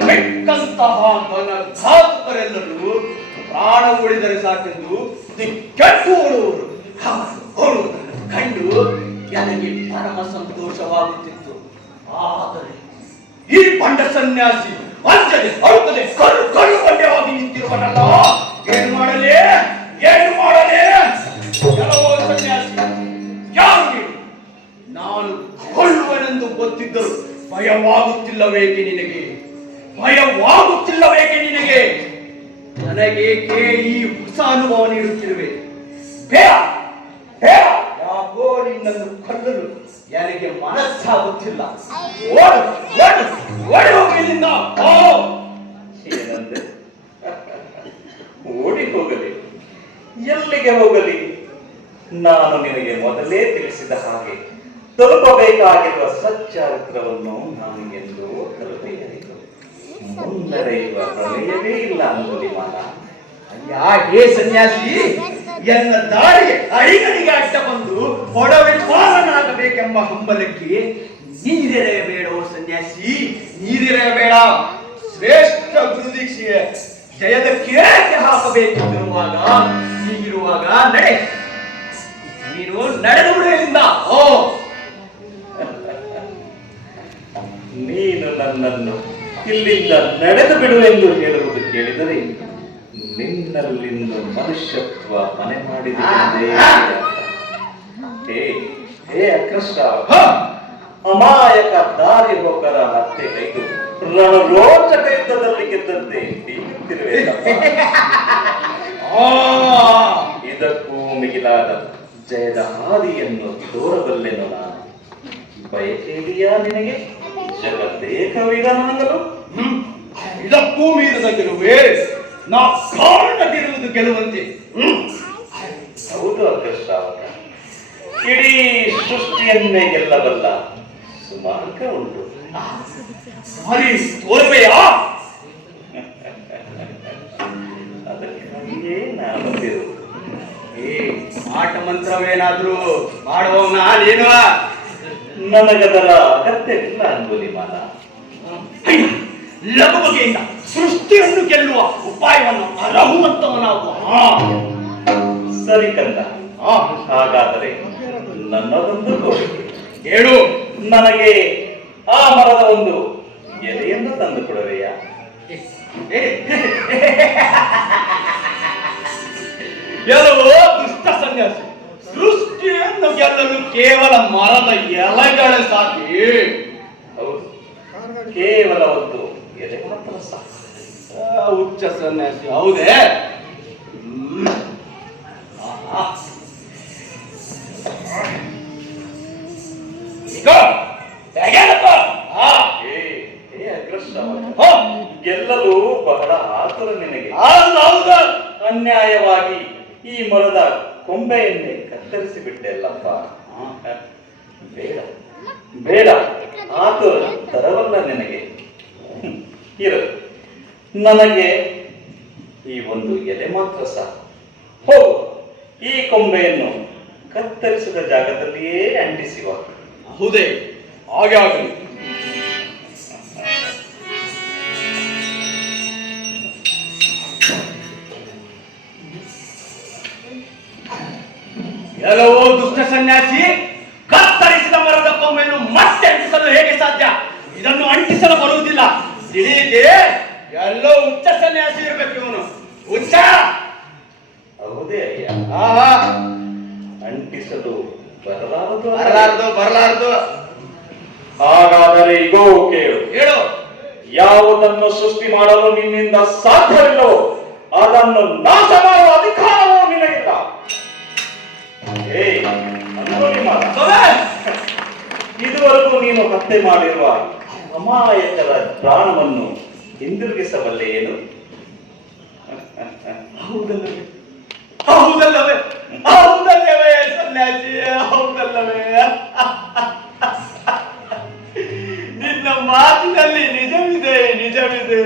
ಬೆಕ್ಕಂತಹ ಘಾತುಕರೆಲ್ಲರೂ ಪ್ರಾಣ ಉಳಿದರೆ ಸಾಕೆಂದು ಕೆಟ್ಟು ಓಡುವುದನ್ನು ಕಂಡು ನನಗೆ ಪರಮ ಸಂತೋಷವಾಗುತ್ತಿತ್ತು. ಆದರೆ ಈ ಬಂಡ ಸನ್ಯಾಸಿ ಅಂಜದೆ ಅಳುತ್ತದೆ ಕಲ್ಲು ಬಂಡೆಯಾಗಿ ನಿಂತಿರುವನಲ್ಲ. ಏನು ಮಾಡಲೇ ಕೆಲವೋ ಸನ್ಯಾಸಿ ಯಾರು ನೀನು? ನಾನು ಕೊಲ್ಲುವನೆಂದು ಗೊತ್ತಿದ್ದರು ಭಯವಾಗುತ್ತಿಲ್ಲವೇಕೆ ನಿನಗೆ? ನನಗೇಕೆ ಈ ಹೊಸ ಅನುಭವ ನೀಡುತ್ತಿರುವೆ? ಯಾಕೋ ನಿನ್ನನ್ನು ಕೊಲ್ಲಲು ನನಗೆ ಮನಸ್ಸಾಗುತ್ತಿಲ್ಲ. ಓಡಿ ಹೋಗಲಿಲ್ಲ. ಏನಂದ್ರೆ ಓಡಿ ಹೋಗಲಿ? ಎಲ್ಲಿಗೆ ಹೋಗಲಿ? ನಾನು ನಿನಗೆ ಮೊದಲೇ ತಿಳಿಸಿದ ಹಾಗೆ ತಲುಪಬೇಕಾಗಿರುವ ಸಚ್ಚಾರಿತ್ರವನ್ನು ನಾನು ಎಂದು ತಲುಪಿಯಲಿದ್ದು ಮುಂದರೆಯುವ ಪ್ರಮೇಯವೇ ಇಲ್ಲ ಅಂಗುಲಿಮಾಲ. ಹೇ ಸನ್ಯಾಸಿ, ಎನ್ನ ದಾರಿಗೆ ಅಡಿಗಡಿಗೆ ಅಡ್ಡ ಬಂದು ಒಡವೆ ಪಾಲನಾಗಬೇಕೆಂಬ ಹಂಬಲಕ್ಕೆ ನೀರೆರೆಯಬೇಡೋ ಸನ್ಯಾಸಿ, ನೀರೆರೆಯಬೇಡ. ಶ್ರೇಷ್ಠ ಗುರುದೀಕ್ಷೆಯ ಜಯದ ಕೇಳಕ್ಕೆ ಹಾಕಬೇಕೆಂದಿರುವಾಗ ಹೀಗಿರುವಾಗ ನೀನು ನಡೆದು ಬಿಡುವುದಿಲ್ಲ. ನೀನು ನನ್ನನ್ನು ಇಲ್ಲಿಂದ ನಡೆದು ಬಿಡುವೆಂದು ಹೇಳುವುದು ಕೇಳಿದರೆ ನಿನ್ನಲ್ಲಿಂದು ಮನುಷ್ಯತ್ವ ಮನೆ ಮಾಡಿದೆ. ಹೇ ಅಕೃಷ್ಟಾವಕ, ಅಮಾಯಕ ದಾರಿ ಹೋಗರ ಹತ್ಯೆ ಕೈದು ರಣರೋಚಕ ಯುದ್ಧದಲ್ಲಿ ಗೆದ್ದಂತೆ ಬೀಗುತ್ತಿರುವೆ. ಇದಕ್ಕೂ ಮಿಗಿಲಾದ ಜಯದ ಹಾದಿಯನ್ನು ತೋರಬಲ್ಲೆನು ನಾನು. ಬಯಕೆಯಿದೆಯಾ ನಿನಗೆ ಜಗದೇಕ ವೀರನಾಗಲು? ಇದಕ್ಕೂ ಮೀರಿದ ಗೆಲುವೇ ನಾ ಕಾರಣದಿರುವುದು ಗೆಲುವಂತೆ. ಹೌದು ಅಕೃಷ್ಟಾವಕ, ಇಡೀ ಸೃಷ್ಟಿಯನ್ನೇ ಗೆಲ್ಲಬಲ್ಲ ಸುಮಾರ್ಗ ಉಂಟು. ತೋರ್ವೆಯಾ? ಅದಕ್ಕಾಗಿಯೇ ನಾನು ಬಂದಿರುವುದು. ಆಟ ಮಂತ್ರವೇನಾದ್ರೂ ಮಾಡುವ ನಾನೇನು? ನನಗದರ ಅಗತ್ಯವಿಲ್ಲ ಅಂಗುಲಿಮಾಲ. ಲಘು ಬಗೆಯಿಂದ ಸೃಷ್ಟಿಯನ್ನು ಗೆಲ್ಲುವ ಉಪಾಯವನ್ನು ಅರಹುವಂತವನಾಗುವ. ಸರಿ ಕಂದ, ಹಾಗಾದರೆ ನನ್ನದೊಂದು ಕೋರಿಕೆ ಹೇಳು. ನನಗೆ ಆ ಮರದ ಒಂದು ಎಲೆಯನ್ನು ತಂದು ಕೊಡುವೆಯಾ? ಎಲ್ಲವೋ ದುಷ್ಟ ಸನ್ಯಾಸಿ, ಸೃಷ್ಟಿಯನ್ನು ಗೆಲ್ಲಲು ಕೇವಲ ಮರದ ಎಲೆಗಳೇ ಸಾಕಿ. ಹೌದು, ಕೇವಲ ಒಂದು ಎಲೆ ಮಾತ್ರ ಸಾಕು. ಹುಚ್ಚ ಸನ್ಯಾಸಿ, ಹೌದೇ? ಗೆಲ್ಲಲು ಬಹಳ ಆತುರ ನಿನಗೆ. ಅನ್ಯಾಯವಾಗಿ ಈ ಮರದ ಕೊಂಬೆಯನ್ನೇ ಕತ್ತರಿಸಿ ಬಿಟ್ಟೆಲ್ಲಪ್ಪ. ಬೇಡ, ಆತುರ ತರವಲ್ಲ ನಿನಗೆ. ಇರು, ನನಗೆ ಈ ಒಂದು ಎಲೆ ಮಾತ್ರ ಸಾಕು. ಹೋಗು, ಈ ಕೊಂಬೆಯನ್ನು ಕತ್ತರಿಸಿದ ಜಾಗದಲ್ಲಿಯೇ ಅಂಟಿಸುವ. ಹೌದೇ? ಹಾಗೆ ಆಗಲಿ. ಎಲ್ಲವೋ ದುಷ್ಟ ಸನ್ಯಾಸಿ, ಕತ್ತರಿಸಿದ ಮರದ ಕೊಂಬೆಯನ್ನು ಮತ್ತೆ ಅಂಟಿಸಲು ಹೇಗೆ ಸಾಧ್ಯ? ಇದನ್ನು ಅಂಟಿಸಲು ಬರುವುದಿಲ್ಲ. ತಿಳಿಯಿದೆ, ಎಲ್ಲೋ ಹುಚ್ಚ ಸನ್ಯಾಸಿ ಇರಬೇಕು ಇವನು. ಹುಚ್ಚ. ಹೌದೇ ಅಯ್ಯ, ಅಂಟಿಸಲು ಬರಲಾರದು. ಹಾಗಾದರೆ ಈಗೋ ಕೇಳು. ಹೇಳು. ಯಾವುದನ್ನು ಸೃಷ್ಟಿ ಮಾಡಲು ನಿನ್ನಿಂದ ಸಾಧ್ಯವಿಲ್ಲವೋ ಅದನ್ನು ನಾಶ ಮಾಡುವ ಅಧಿಕಾರವೂ ನಿನಗಿಲ್ಲ. ಇದುವರೆಗೂ ನೀನು ಹತ್ಯೆ ಮಾಡಿರುವ ಅಮಾಯಕರ ಪ್ರಾಣವನ್ನು ಹಿಂದಿರುಗಿಸಬಲ್ಲೆ ಏನು? ಹೌದಲ್ಲವೇ ಸನ್ಯಾಸಿ? ಹೌದಲ್ಲವೇ? ತಂದೆ.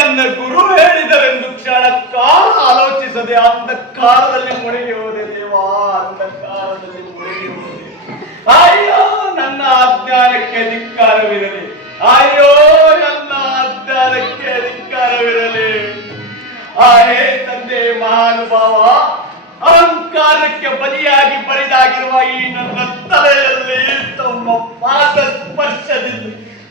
ಎನ್ನ ಗುರು ಹೇಳಿದರೆಂದು ಕ್ಷಣ ಕಾಲ ಆಲೋಚಿಸದೆ ಅಂಧಕಾರದಲ್ಲಿ ಮುಳುಗಿ ಹೋದೆ ದೇವಾ, ಅಂಧಕಾರದಲ್ಲಿ ಮುಳುಗಿ ಹೋದೆ. ಅಯ್ಯೋ ನನ್ನ ಅಜ್ಞಾನಕ್ಕೆ ಧಿಕ್ಕಾರವಿರಲಿ, ಅಯ್ಯೋ ನನ್ನ ಅಜ್ಞಾನಕ್ಕೆ ಧಿಕ್ಕಾರವಿರಲಿ. ಹೇ ತಂದೆ ಮಹಾನುಭಾವ, ಅಹಂಕಾರಕ್ಕೆ ಬಲಿಯಾಗಿ ಬರಿದಾಗಿರುವ ಈ ನನ್ನ ತಲೆಯಲ್ಲಿ ತಮ್ಮ ಪಾದ ಸ್ಪರ್ಶದಿಂದ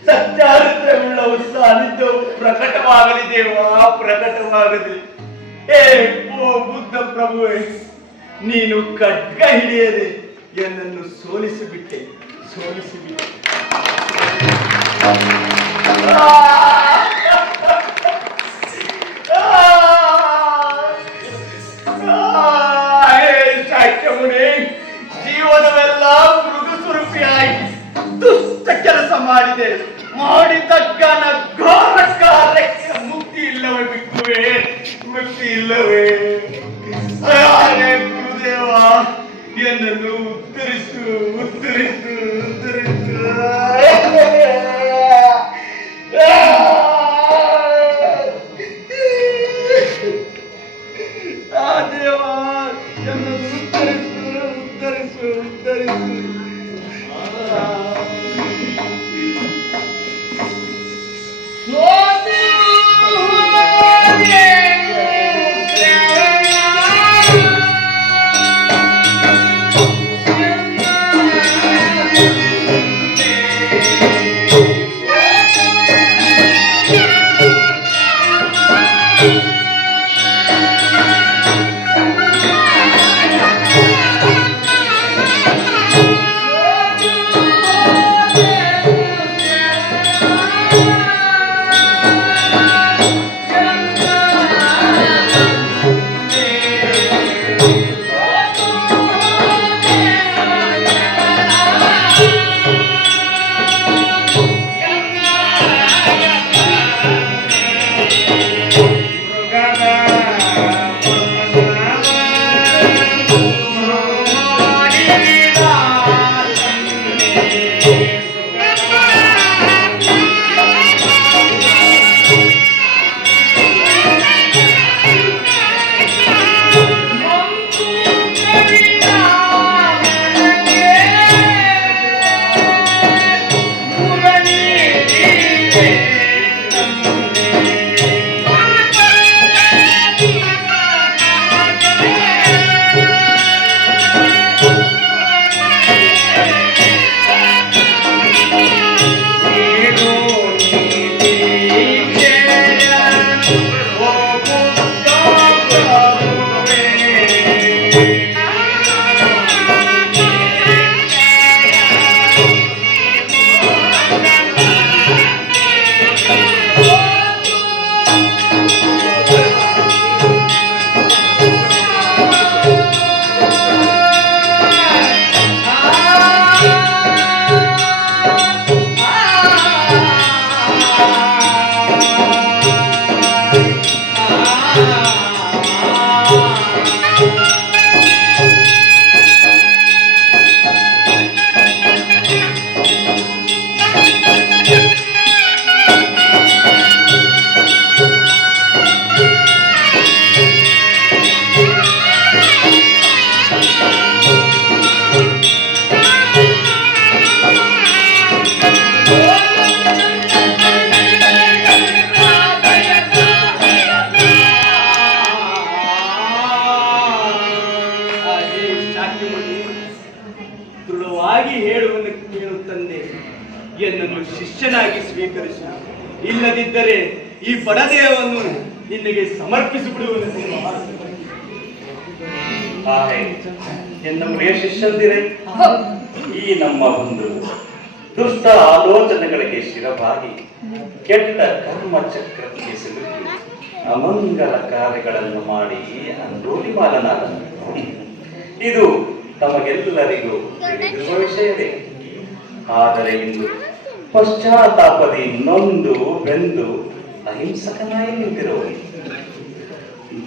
ಸತ್ಯಾರಿತ್ರವುಳ್ಳ ಸಾನ್ನಿಧ್ಯವು ಪ್ರಕಟವಾಗಲಿ ದೇವಾ, ಪ್ರಕಟವಾಗಲಿ. ಹೇ ಬುದ್ಧ ಪ್ರಭುವೇ, ನೀನು ಖಡ್ಗ ಹಿಡಿಯದೆ ಎನ್ನನ್ನು ಸೋಲಿಸಿಬಿಟ್ಟೆ. ಶಾಕ್ಯಮುನಿ, ಜೀವನವೆಲ್ಲ ಮೃದು ಸುರುಪಿಯಾಗಿ ದುಷ್ಟ ಕೆಲಸ ಮಾಡಿದ ಘೋರ ಕಾರ್ಯಕ್ಕೆ ಮುಕ್ತಿ ಇಲ್ಲವೇ ಮುಕ್ತಿ ಇಲ್ಲವೇ? ಗುರುದೇವ, ಎನ್ನನ್ನು ಉತ್ತರಿಸು. ದೇವಾ, ಎನ್ನನ್ನು ಉತ್ತರಿಸು. ದೃಢವಾಗಿ ಹೇಳುವನ್ನು ಕೇಳು ತಂದೆ, ಎನ್ನನ್ನು ಶಿಷ್ಯನಾಗಿ ಸ್ವೀಕರಿಸು. ಇಲ್ಲದಿದ್ದರೆ ಈ ಬಡದೇವನ್ನು ನಿನಗೆ ಸಮರ್ಪಿಸಿಬಿಡುವುದು. ಎನ್ನ ಪ್ರಿಯ ಶಿಷ್ಯಂದಿರೇ, ಈ ನಮ್ಮ ಒಂದು ದುಷ್ಟ ಆಲೋಚನೆಗಳಿಗೆ ಶಿರವಾಗಿ ಕೆಟ್ಟ ಕರ್ಮ ಚಕ್ರಕ್ಕೆ ಸಿಲುಕಿ ಅಮಂಗಲ ಕಾರ್ಯಗಳನ್ನು ಮಾಡಿ ಅಂದೋಲಿಮಾಲನಾದನು. ಇದು ತಮಗೆಲ್ಲರಿಗೂ ತಿಳಿದಿರುವ ವಿಷಯವೇ. ಆದರೆ ಇಂದು ಪಶ್ಚಾತ್ತಾಪದಿ ನೊಂದು ಬೆಂದು ಅಹಿಂಸಕನಾಗಿ ನಿಂತಿರುವನು.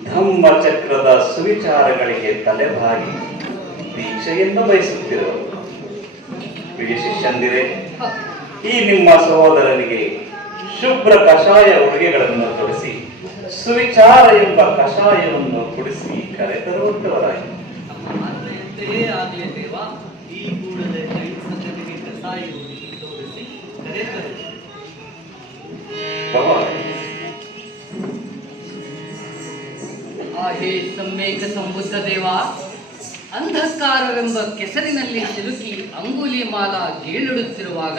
ಧಮ್ಮಚಕ್ರದ ಸುವಿಚಾರಗಳಿಗೆ ತಲೆಬಾಗಿ ದೀಕ್ಷೆಯನ್ನು ಬಯಸುತ್ತಿರುವರು. ಪ್ರಿಯ ಶಿಷ್ಯಂದಿರೇ, ಈ ನಿಮ್ಮ ಸಹೋದರನಿಗೆ ಶುಭ್ರ ಕಷಾಯ ಉಡುಗೆಗಳನ್ನು ತೊಡಿಸಿ ಸುವಿಚಾರ ಎಂಬ ಕಷಾಯವನ್ನು ಕುಡಿಸಿ ಕರೆತರುವಂತವರಾಯಿತು. ಆಜ್ಞೆಯಂತೆಯೇ ಆಗಲಿ ದೇವ. ಈ ಕೂಡಲೇ ಸಂಗತಿಗೆ ಕಸಾಯ ತೋರಿಸಿ ಕರೆತರು. ಹೇ ಸಮ್ಮೇಕ ಸಂಬುದ್ಧ ದೇವ, ಅಂಧಕಾರವೆಂಬ ಕೆಸರಿನಲ್ಲಿ ಸಿಲುಕಿ ಅಂಗುಲಿ ಮಾಲ ಗೀಳಿಡುತ್ತಿರುವಾಗ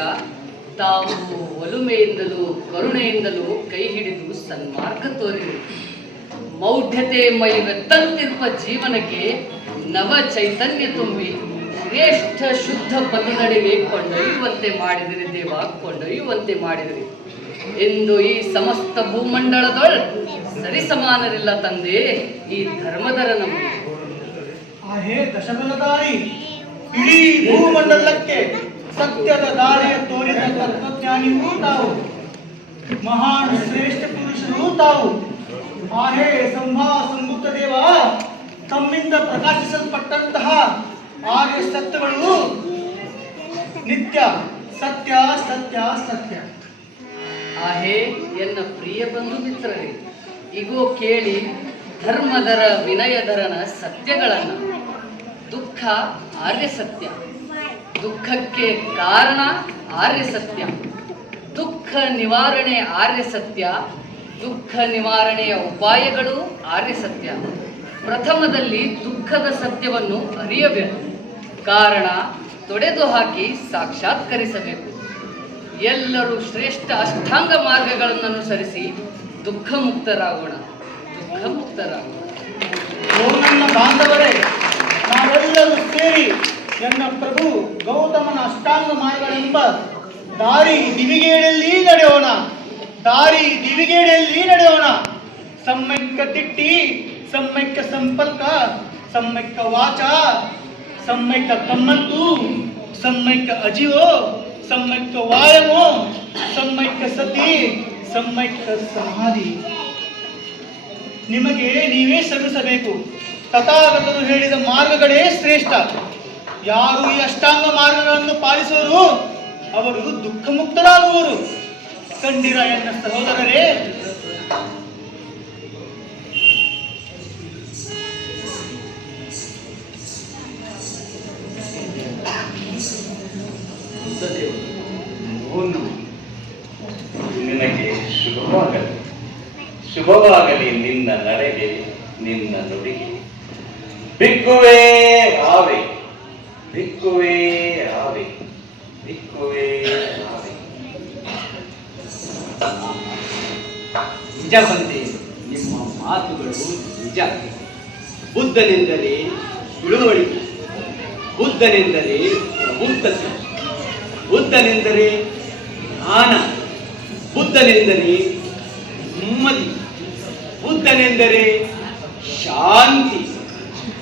ತಾವು ಒಲುಮೆಯಿಂದಲೂ ಕರುಣೆಯಿಂದಲೂ ಕೈ ಹಿಡಿದು ಸನ್ಮಾರ್ಗ ತೋರಿದರು. ಮೌಢ್ಯತೆ ಮೈವೆತ್ತಂತಿರುವ ಜೀವನಕ್ಕೆ ನವ ಚೈತನ್ಯ ತುಂಬಿ ಶ್ರೇಷ್ಠ ಶುದ್ಧ ಪಥದಡಿಗೆ ಕೊಂಡೊಯ್ಯುವಂತೆ ಮಾಡಿದಿರಿ ದೇವ, ಕೊಂಡೊಯ್ಯುವಂತೆ ಮಾಡಿದಿರಿ. ಎಂದು ಈ ಸಮಸ್ತ ಭೂಮಂಡಲದೊಳ್ ಸರಿಸಮಾನರಿಲ್ಲ ತಂದೆ ಈ ಧರ್ಮದರ ನಮಗೆ. ಹೇ ದಶಬಲಧಾರಿ, ಇಡೀ ಭೂಮಂಡಲಕ್ಕೆ ಸತ್ಯದ ದಾರಿಯ ತೋರಿದ ತತ್ವಜ್ಞಾನಿಯೂ ತಾವು, ಮಹಾನ್ ಶ್ರೇಷ್ಠ ಪುರುಷರೂ ತಾವು. ಹೇ ಸಂಬುದ್ಧ ದೇವ, ತಮ್ಮಿಂದ ಪ್ರಕಾಶಿಸಲ್ಪಟ್ಟಂತಹ ಆರ್ಯ ಸತ್ಯಗಳು ನಿತ್ಯ ಸತ್ಯ ಸತ್ಯ ಸತ್ಯ. ಹೇ ಎನ್ನ ಪ್ರಿಯ ಬಂಧು ಮಿತ್ರರೇ, ಇಗೋ ಕೇಳಿ ಧರ್ಮದರ ವಿನಯಧರನ ಸತ್ಯಗಳನ್ನು. ದುಃಖ ಆರ್ಯ ಸತ್ಯ, ದುಃಖಕ್ಕೆ ಕಾರಣ ಆರ್ಯ ಸತ್ಯ, ದುಃಖ ನಿವಾರಣೆ ಆರ್ಯ ಸತ್ಯ, ದುಃಖ ನಿವಾರಣೆಯ ಉಪಾಯಗಳು ಆರ್ಯ ಸತ್ಯ. ಪ್ರಥಮದಲ್ಲಿ ದುಃಖದ ಸತ್ಯವನ್ನು ಅರಿಯಬೇಕು, ಕಾರಣ ತೊಡೆದು ಹಾಕಿ ಸಾಕ್ಷಾತ್ಕರಿಸಬೇಕು. ಎಲ್ಲರೂ ಶ್ರೇಷ್ಠ ಅಷ್ಟಾಂಗ ಮಾರ್ಗಗಳನ್ನು ಅನುಸರಿಸಿ ದುಃಖ ಮುಕ್ತರಾಗೋಣ, ದುಃಖ ಮುಕ್ತರಾಗೋಣ. ಓ ನನ್ನ ಬಾಂಧವರೇ, ನಾವೆಲ್ಲರೂ ಸೇರಿ ನನ್ನ ಪ್ರಭು ಗೌತಮನ ಅಷ್ಟಾಂಗ ಮಾರ್ಗಗಳೆಂಬ ದಾರಿ ದಿವಿಗೇಡಲ್ಲಿ ನಡೆಯೋಣ, ದಾರಿ ದಿವಿಗೇಡಲ್ಲಿ ನಡೆಯೋಣ. ಸಮ್ಯಕ್ಕ ತಿಟ್ಟಿ, ಸಮ್ಯಕ್ಕ ಸಂಪರ್ಕ, ಸಮ್ಯಕ್ಕ ವಾಚ, ಸಮ್ಯಕ್ಕ ಕಮ್ಮಂತು, ಸಮ್ಯಕ್ಕ ಅಜಿವೋ, ಸಮ್ಯಕ್ಕ ವಾಯಮೋ, ಸಮ್ಯಕ್ಕ ಸತಿ, ಸಮ್ಯಕ್ಕ ಸಮಾಧಿ. ನಿಮಗೆ ನೀವೇ ಶ್ರಮಿಸಬೇಕು. ತಥಾಗತರು ಹೇಳಿದ ಮಾರ್ಗಗಳೇ ಶ್ರೇಷ್ಠ. ಯಾರು ಈ ಅಷ್ಟಾಂಗ ಮಾರ್ಗಗಳನ್ನು ಪಾಲಿಸುವರು ಅವರು ದುಃಖ ಮುಕ್ತರಾಗುವರು. ಕಂಡಿರ ಎನ್ನ ಸಹೋದರರೇ, ನಿನಗೆ ಶುಭವಾಗಲಿ, ಶುಭವಾಗಲಿ ನಿನ್ನ ನಡೆಗೆ, ನಿನ್ನ ನುಡಿಗೆ. ಬಿಕ್ಕುವೆ ಆವೆ, ಬಿಕ್ಕುವೆ ಆವೆ, ಬಿಕ್ಕುವೆ ಆವೆ. ನಿಜ ಬಂದೆ, ನಿಮ್ಮ ಮಾತುಗಳು ನಿಜ. ಬುದ್ಧನೆಂದರೆ ತಿಳುವಳಿಕೆ, ಬುದ್ಧನೆಂದರೆ ಪ್ರಬುದ್ಧತೆ, ಬುದ್ಧನೆಂದರೆ ಜ್ಞಾನ, ಬುದ್ಧನೆಂದರೆ ನೆಮ್ಮದಿ, ಬುದ್ಧನೆಂದರೆ ಶಾಂತಿ,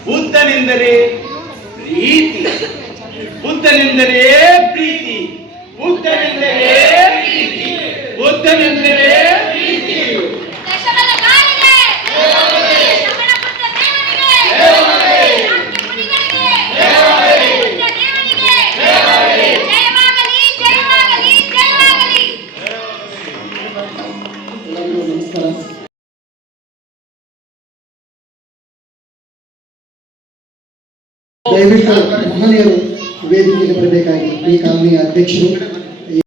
ಬುದ್ಧನೆಂದರೆ ಪ್ರೀತಿ, ಬುದ್ಧನೆಂದರೆ ಪ್ರೀತಿ, ಬುದ್ಧನೆಂದರೆ ಪ್ರೀತಿ, ಬುದ್ಧನೆಂದರೆ ಪ್ರೀತಿ. ದಶಬಲಧಾರಿಗೆ, ಶ್ರವಣ ಬುದ್ಧ ದೇವರಿಗೆ, ಬುದ್ಧ ದೇವರಿಗೆ, ಜಯವಾಗಲಿ, ಜಯವಾಗಲಿ, ಜಯವಾಗಲಿ. ಎಲ್ಲರಿಗೂ ನಮಸ್ಕಾರ. ದಯವಿಟ್ಟು ಮಹನೀಯರು ವೇದಿಕೆಗೆ ಬರಬೇಕಾಗಿ ಈ ಕಾಲನಿಯ ಅಧ್ಯಕ್ಷರು